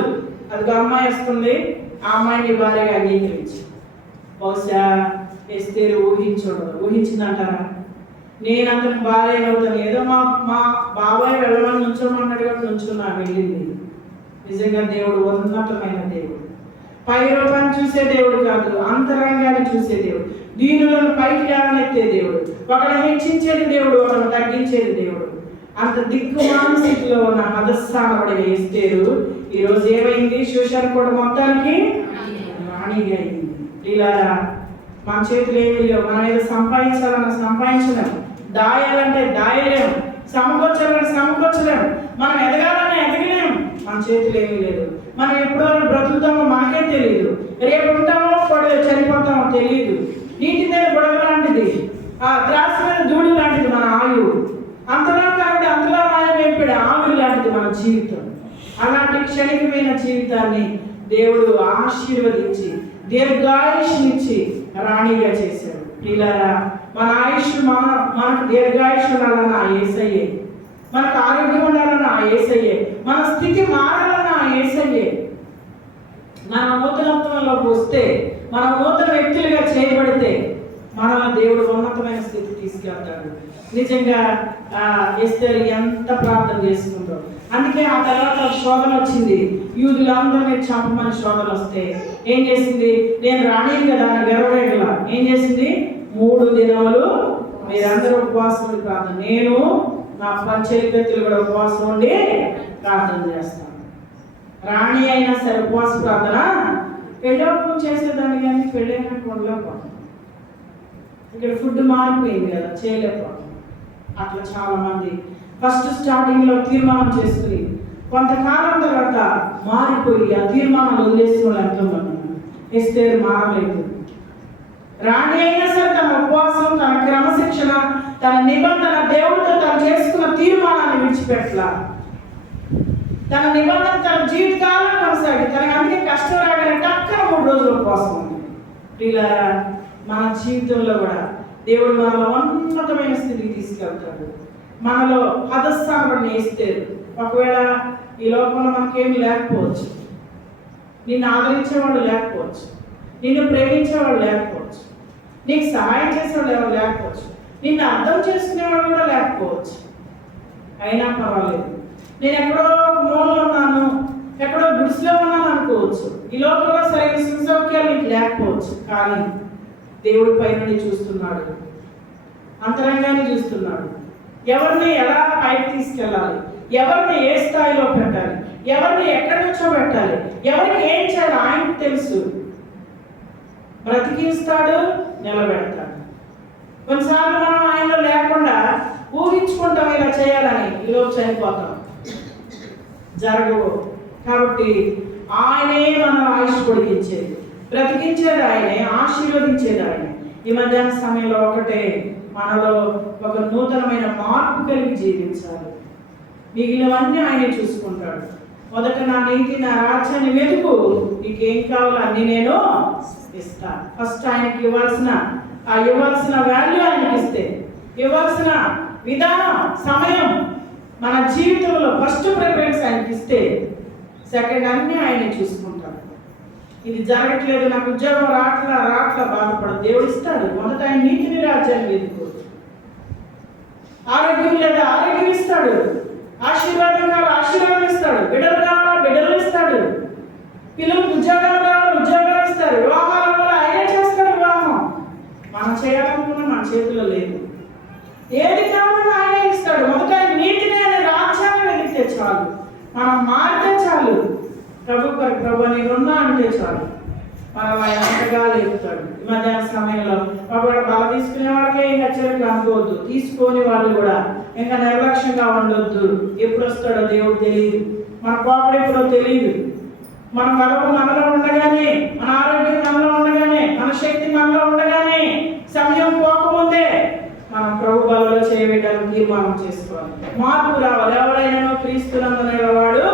అది అమ్మాయి వస్తుంది, ఆ అమ్మాయిని భార్యగా అంగీకరించి. బహుశా ఎస్తేరు ఊహించిందంటారా? నేను అతనికి భార్య అవుతాను, ఏదో మా బాబాయ్ వెళ్ళమని నుంచోమన్నాడు కాబట్టి నుంచున్నా, వెళ్ళింది. నిజంగా దేవుడు ఉన్నతమైన దేవుడు. పై రూపాన్ని చూసే దేవుడు కాదు, అంతరంగాన్ని చూసే దేవుడు. దీనులను పైకి లేవనెత్తే దేవుడు. ఒకరిని హెచ్చించేది దేవుడు, ఒకరిని తగ్గించేది దేవుడు. అంత దిక్కుమాన స్థితిలో ఉన్న హదస్సానబడిన ఎస్తేరు ఈరోజు ఏమైంది? షూషను కూడా మొత్తానికి రాణిగా అయింది. ఇలా మన చేతులు ఏమి లేవు. మనం ఏదో సంపాదించలేము, దాయాలంటే దాయలేము, సమకూర్చలేము, మనం ఎదగాలని ఎదగలేము. మన చేతులు ఏమీ లేదు. మనం ఎప్పుడో బ్రతుకుతామో మాకే తెలియదు, రేపు ఉంటామో చనిపోతామో తెలియదు. నీటి మీద బుడగ లాంటిది, త్రాసు మీద ధూళి లాంటిది మన ఆయువు. అంతలో కాబట్టి అంతలో మాయమైపోయాడు ఆవిరి లాంటిది మన జీవితం. అలాంటి క్షణికమైన జీవితాన్ని దేవుడు ఆశీర్వదించి దీర్ఘాయుష్నిచ్చి రాణిగా చేశాడు. ఇలా మన ఆయుష్ మనకు దీర్ఘాయుష్ ఉండాలన్న ఆ యేసయ్యే, మనకు ఆరోగ్యం ఉండాలన్న ఆ యేసయ్యే, మన స్థితి మారాలన్న ఆ యేసయ్యే. మన నూతనత్వంలోకి వస్తే, మన నూతన వ్యక్తులుగా చేయబడితే మనల్ని దేవుడు ఉన్నతమైన స్థితి తీసుకెళ్తాడు. నిజంగా ఎస్తేరు ఎంత ప్రార్థన చేసుకుంటాం. అందుకే ఆ తర్వాత శోధన వచ్చింది. యూదులందరినీ చంపమని శోధన వస్తే ఏం చేసింది? నేను రాణి కదా అని గర్వవేగల ఏం చేసింది? 3 దినములు మీరందరూ ఉపవాసం ఉండి ప్రార్థన, నేను నా పంచలికత్తులు కూడా ఉపవాసం ఉండి ప్రార్థన చేస్తాను. రాణి అయినా సరే ఉపవాస ప్రార్థన. పెళ్ళప్పుడు చేసేదాన్ని కానీ పెళ్ళైనట్టు ఉండలేకపోతాం. ఇక్కడ ఫుడ్ మారిపోయింది కదా, చేయలేకపోతాం. అట్లా చాలామంది ఫస్ట్ స్టార్టింగ్లో తీర్మానం చేసుకుని కొంతకాలం తర్వాత మారిపోయి ఆ తీర్మానాలు వదిలేసిన వాళ్ళు ఎంతోమంది. ఎస్తేరు మారలేదు. రాణి అయినా సరే తన ఉపవాసం, తన క్రమశిక్షణ, తన నిబంధన, దేవుడితో తను చేసుకున్న తీర్మానాన్ని విడిచిపెట్టలా. తన నిబంధన తన జీవితాలను కొనసాగి తనకి అందుకే కష్టం రాగానే టక్కన 3 రోజులు ఉపవాసం ఉంది. ఇలా మన జీవితంలో కూడా దేవుడు మనలో ఉన్నతమైన స్థితికి తీసుకెళ్తాడు. మనలో హదస్సానబడిన ఎస్తేరు. ఒకవేళ ఈ లోకంలో మనకేమి లేకపోవచ్చు, నిన్ను ఆదరించేవాళ్ళు లేకపోవచ్చు, నిన్ను ప్రేమించేవాళ్ళు లేకపోవచ్చు, నీకు సహాయం చేసేవాళ్ళు ఎవరు లేకపోవచ్చు, నిన్ను అర్థం చేసుకునేవాళ్ళు కూడా లేకపోవచ్చు. అయినా పర్వాలేదు, నేను ఎక్కడో మూలలో ఉన్నాను, ఎక్కడో గుడిసెలో ఉన్నాను అనుకోవచ్చు. ఈ లోకంలో సరైన సుసౌక్యాలు నీకు లేకపోవచ్చు, కానీ దేవుడి పైన చూస్తున్నాడు, అంతరంగాన్ని చూస్తున్నాడు. ఎవరిని ఎలా పైకి తీసుకెళ్ళాలి, ఎవరిని ఏ స్థాయిలో పెట్టాలి, ఎవరిని ఎక్కడి నుంచో పెట్టాలి, ఎవరికి ఏం చేయాలి ఆయనకు తెలుసు. బ్రతికిస్తాడు, నిలబెడతాడు. కొన్నిసార్లు మనం ఆయనలో లేకుండా ఊహించుకుంటాం ఇలా చేయాలని, ఈరోజు చనిపోతాం, జరగవు. కాబట్టి ఆయనే మనం ఆయుష్ పొడిగించేది, బ్రతికించేది ఆయనే, ఆశీర్వదించేది ఆయనే. ఈ మధ్యాహ్న సమయంలో ఒకటే, మనలో ఒక నూతనమైన మార్పు కలిగి జీవించాలి. మిగిలినవన్నీ ఆయనే చూసుకుంటాడు. మొదట నా నీతి, నా రాజ్యాన్ని వెతుకు, నీకేం కావాలో అన్ని నేను ఇస్తాను. ఫస్ట్ ఆయనకి ఇవ్వాల్సిన వాల్యూ ఆయనకి ఇస్తే, ఇవ్వాల్సిన విధానం, సమయం, మన జీవితంలో ఫస్ట్ ప్రిఫరెన్స్ ఆయనకి ఇస్తే సెకండ్ అన్నీ ఆయనే చూసుకుంటాడు. ఇది జరగట్లేదు, నాకు ఉద్యోగం రాట్లా బాధపడదు, దేవుడు ఇస్తాడు. మొదట ఆయన నీతిని, రాజ్యాన్ని వెతుకు. ఆరోగ్యం లేదా ఆరోగ్యం ఇస్తాడు, ఆశీర్వాదం కావాలి ఆశీర్వాదం ఇస్తాడు, బిడ్డలు కావాలా బిడ్డలు ఇస్తాడు, పిల్లలకు ఉద్యోగాలు కావాలి ఉద్యోగాలు ఇస్తాడు, వివాహాల వల్ల ఆయనే చేస్తాడు. వివాహం మనం చేయాలనుకున్నా మన చేతిలో లేదు, ఏది కావాలన్నా ఆయనే ఇస్తాడు. మొదట ఆయన నీతిని, ఆయన రాజ్యాన్ని వెతికితే చాలు, మనం మారితే చాలు, ప్రభు నీకున్నా అంటే చాలు, మనం ఆయన అంతగా లేపుతాడు. ఈ మధ్యాహ్న సమయంలో ఒకవేళ బల తీసుకునే వాళ్ళకే ఇంకా హెచ్చరికలు అనుకోవద్దు, తీసుకొని వాళ్ళు కూడా ఇంకా నిర్లక్ష్యంగా ఉండొద్దు. ఎప్పుడు వస్తాడో దేవుడు తెలియదు, మన కోపడు ఎప్పుడో తెలియదు. మన బలము మనలో ఉండగానే, మన ఆరోగ్యం మనలో ఉండగానే, మన శక్తి మనలో ఉండగానే, సమయం పోకముందే మనం ప్రభు బలలో చేయబెట్టాలని తీర్మానం చేసుకోవాలి. మార్పు రావాలి. ఎవరైనా క్రీస్తునందునేవాడు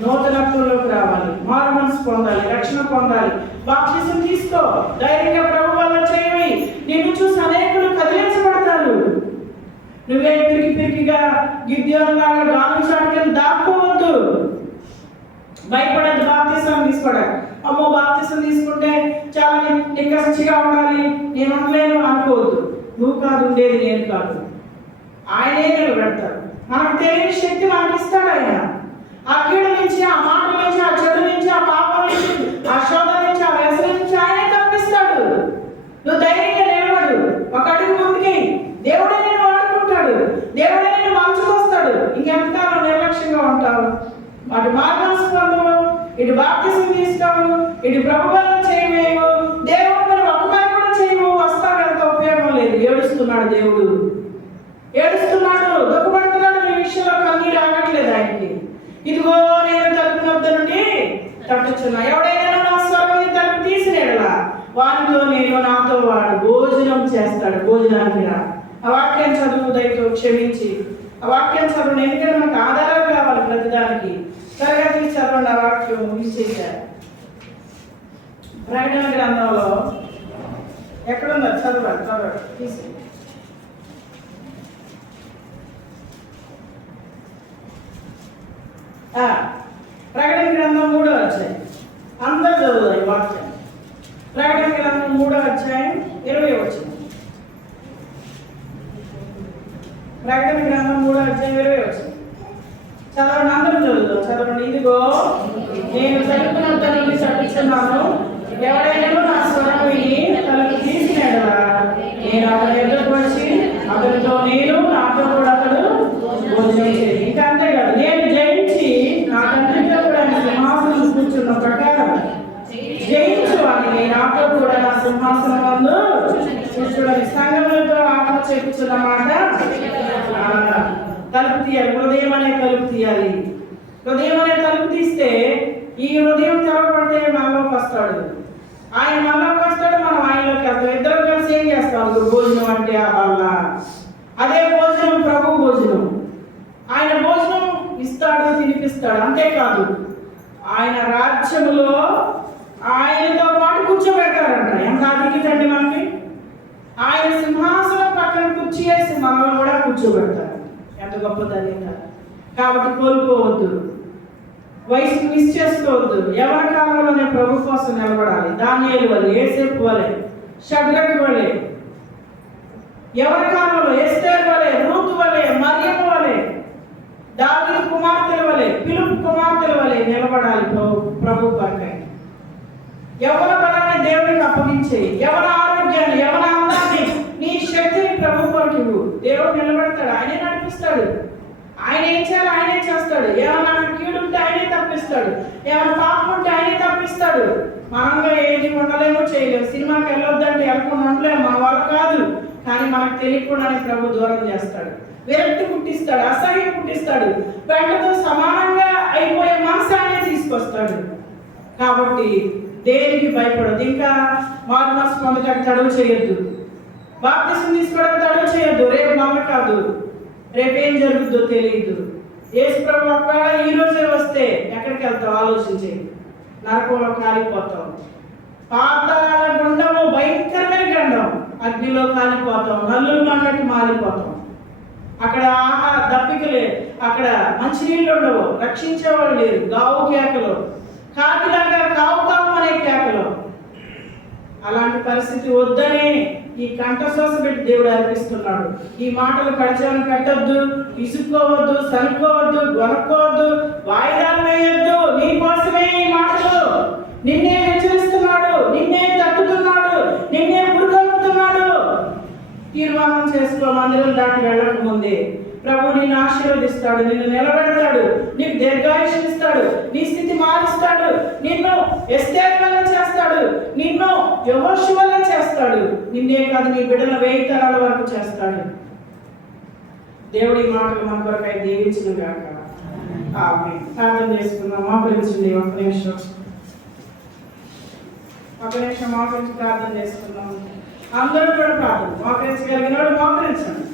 నూతనత్వంలోకి రావాలి, మారు మనసు పొందాలి, రక్షణ పొందాలి, బాప్తిసం తీసుకో, ధైర్యంగా ప్రభు బలలో చేయవి. నిన్ను చూసి అనేకులు కదిలించబడతారు. నువ్వే పిరికిగా గిద్యోనులాగా గాను చాటుకెళ్ళి దాక్కోవద్దు, భయపడద్దు. బాప్తిసం తీసుకోవడానికి అమ్మో బాప్తిసం తీసుకుంటే చాలా నిక్కచ్చిగా ఉండాలి, నేను ఉండలేను అనుకోవద్దు. నువ్వు కాదు ఉండేది, నేను కాదు, ఆయనే నిలబెడతాడు. మనకు తెలియని శక్తి మనకి ఇస్తాడు ఆయన. ఆ కీడు నుంచి, ఆ మాటల నుంచి, ఆ చెడు నుంచి, ఆ పాపం నుంచి, ఆ శోధన నుంచి, ఆ వ్యసనం నుంచి ఆయనే తప్పిస్తాడు. నువ్వు ధైర్యంగా నిలబడు, ఒక అడుగు ముందుకి. దేవుడే నిన్ను వాడుకుంటాడు, దేవుడే నిన్ను మంచుకొస్తాడు. ఇంకెంతకాలం నిర్లక్ష్యంగా ఉంటావు? అటు మార్గం పొందవు, ఇటు బాప్తిసం తీస్తావు, ఇటు ప్రభుత్వం చేయలేవు, దేవుడు మరి ఒక్క పని కూడా చేయవు, వస్తావు, ఎంత ఉపయోగం లేదు. ఏడుస్తున్నాడు దేవుడు, ఏడుస్తున్నాడు, దుఃఖపడుతున్నాడు. నీ విషయంలో కన్నీరు ఆగట్లేదు ఆయనకి. ఇదిగో నేను తలుపు వద్ద నుండి తట్టుచున్నా, ఎవడైనా నా స్వరం తలుపు తీసినేడలా వారితో నేను, నాతో వాడు భోజనం చేస్తాడు. భోజనానికి రా. ఆ వాక్యం చదువు దయతో క్షమించి, ఆ వాక్యం చదువు. ఎందుకంటే మనకు ఆధారాలు కావాలి ప్రతిదానికి. తరగతి చదవండి, ఆ వాక్యం ముగిసేశారు. ప్రకటన గ్రంథంలో ఎక్కడుందో చదవండి తీసి. ప్రకటన గ్రంథం 3వ అధ్యాయం, అందరూ చదువుతారు ఈ వాక్యం. ప్రకటన గ్రంథం 3వ అధ్యాయం 20వ వచనం. ప్రకటన గ్రంథం 3వ అధ్యాయం 20వ వచనం చదవండి, అందరూ చదువుతాం. చదవండి. ఇదిగో నేను తలుపు వద్ద నుండి తట్టుచున్నాను, ఎవడైనా నా స్వరం విని తలుపు తీసినడలా నేను అతని ఎదురుకు వచ్చి అతనితో నేను, నాతో కూడా అతడు భోజనం చేసి. ఇంకా అంతేకాదు, నేను జయించి నా తండ్రితో కూడా సింహాసనం కూర్చున్న ప్రకారం జయించు వాడిని నాతో కూడా నా సింహాసనం ముందు కూర్చోడానికి. సంఘములతో ఆత్మ చెప్పుచున్న మాట, తలుపు తీయాలి, హృదయం అనే తలుపు తీయాలి. హృదయం అనే తలుపు తీస్తే ఈ హృదయం తెరవబడితే మనలోకి వస్తాడు, ఆయన మనలోకి వస్తాడు, మనం ఆయనలోకి వెళ్తాం. ఇద్దరు కలిసి ఏం చేస్తాం? భోజనం అంటే ఆ వల్ల అదే భోజనం ప్రభు భోజనం. ఆయన భోజనం ఇస్తాడు, తినిపిస్తాడు. అంతేకాదు, ఆయన రాజ్యములో ఆయనతో పాటు కూర్చోబెడతారంట. ఎంత అడిగితండి మనకి. ఆయన సింహాసనం పక్కన కుర్చీ వేసి మనల్ని కూడా కూర్చోబెడతారు. ఎంత గొప్పదని. కాబట్టి కోల్పోవద్దు, వయసుకు మిస్ చేసుకోవద్దు. ఎవరి కాలంలోనే ప్రభు కోసం నిలబడాలి. దానియేలు వలె, యోసేపు వలె, షడ్రకు వలె, ఎవరి కాలంలో ఎస్తేరు వలె, రూతు వలె, మరియమ్మ వలె, దావీదు కుమార్తెల వలె నిలబడాలి ప్రభు కొరకై. యవ్వన బలాన్ని దేవునికి అప్పగించే, యవ్వన ఆరోగ్యాన్ని, యవ్వన అందాన్ని, నీ శక్తిని ప్రభు కొరకు ఇవ్వు. దేవుడు నిలబెడతాడు, ఆయనే నడిపిస్తాడు. ఆయన ఏం చేయాలి ఆయనే చేస్తాడు. ఏమైనా కీడు ఉంటే ఆయనే తప్పిస్తాడు, ఏమైనా పాపం ఉంటే ఆయనే తప్పిస్తాడు. మనంగా ఏది ఉండలేమో చేయలేము. సినిమాకి వెళ్ళొద్దంటే వెళ్ళకుండా ఉండలేము, మన వల్ల కాదు. కానీ మనకు తెలియకుండానే ప్రభు దూరం చేస్తాడు, విరక్తి పుట్టిస్తాడు, అసహ్యం పుట్టిస్తాడు, పెంటతో సమానంగా అయిపోయే మనసాన్ని తీసుకొస్తాడు. కాబట్టి దేనికి భయపడదు. ఇంకా మారు మనసు పొందడానికి తడువు చేయొద్దు, బాప్తిసం తీసుకోవడానికి తడువు చేయొద్దు. రేపు మన కాదు, రేపేం జరుగుతుందో తెలియదు. యేసు ప్రభు ఒకవేళ ఈ రోజే వస్తే ఎక్కడికి వెళ్తావు ఆలోచించి, నరకంలో కాలిపోతాం. పాతాళ గుండము భయంకరమైన గండం, అగ్నిలో కాలిపోతాం, నల్లులు మన్నట్టు మారిపోతాం. అక్కడ దప్పికలే, అక్కడ మంచినీళ్ళు ఉండవు, రక్షించేవాళ్ళు లేరు, గావు కేకలు, కాకిలాగా కావు కావు అనే కేకలు. అలాంటి పరిస్థితి వద్దనే ఈ కంఠశ్వాస పెట్టి దేవుడు అర్పిస్తున్నాడు. ఈ మాటలు పరిచయం పెట్టద్దు, ఇసుక్కోవద్దు, సనుక్కోవద్దు, గొనుక్కోవద్దు, వాయిదాలు వేయొద్దు. నీ కోసమే ఈ మాటలు. నిన్నే హెచ్చరిస్తున్నాడు, నిన్నే తట్టుతున్నాడు, నిన్నే పురుగొల్పుతున్నాడు. తీర్మానం చేసుకో. మందిరం దాటి వెళ్ళక ముందే ప్రభు నిన్ను ఆశీర్వదిస్తాడు, నిన్ను నిలబెడతాడు, నీకు దీర్ఘాయుష్ని ఇస్తాడు, నీ స్థితి మారుస్తాడు, నిన్ను ఎస్తేర్ వల్ల చేస్తాడు, నిన్ను యెహోషువ వల్ల చేస్తాడు. నిన్నే కాదు నీ బిడ్డల 1000 తరాల వరకు చేస్తాడు. దేవుడి మాటలు మన కొరకై దీవించును గాక. ఆమేన్. ప్రార్థన చేసుకుందాం. మోకరించండి. ఒక నిమిషం మోకరించి ప్రార్థన చేసుకుందాం. అందరూ కూడా ప్రార్థన. మోకరించగలిగిన వాడు మోకరించండి,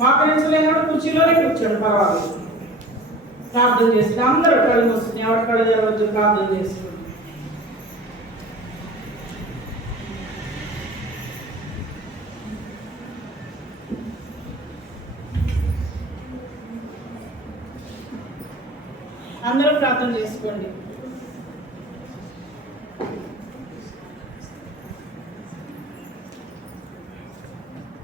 మోకరించలేని కుర్చీలోనే కూర్చోండి, పర్వాలేదు. ప్రార్థన చేస్తుంది. అందరూ కళ్ళు మూసుకుని, ఎవరి కళ్ళు తెరవద్దు, ప్రార్థన చేసుకోండి. అందరూ ప్రార్థన చేసుకోండి.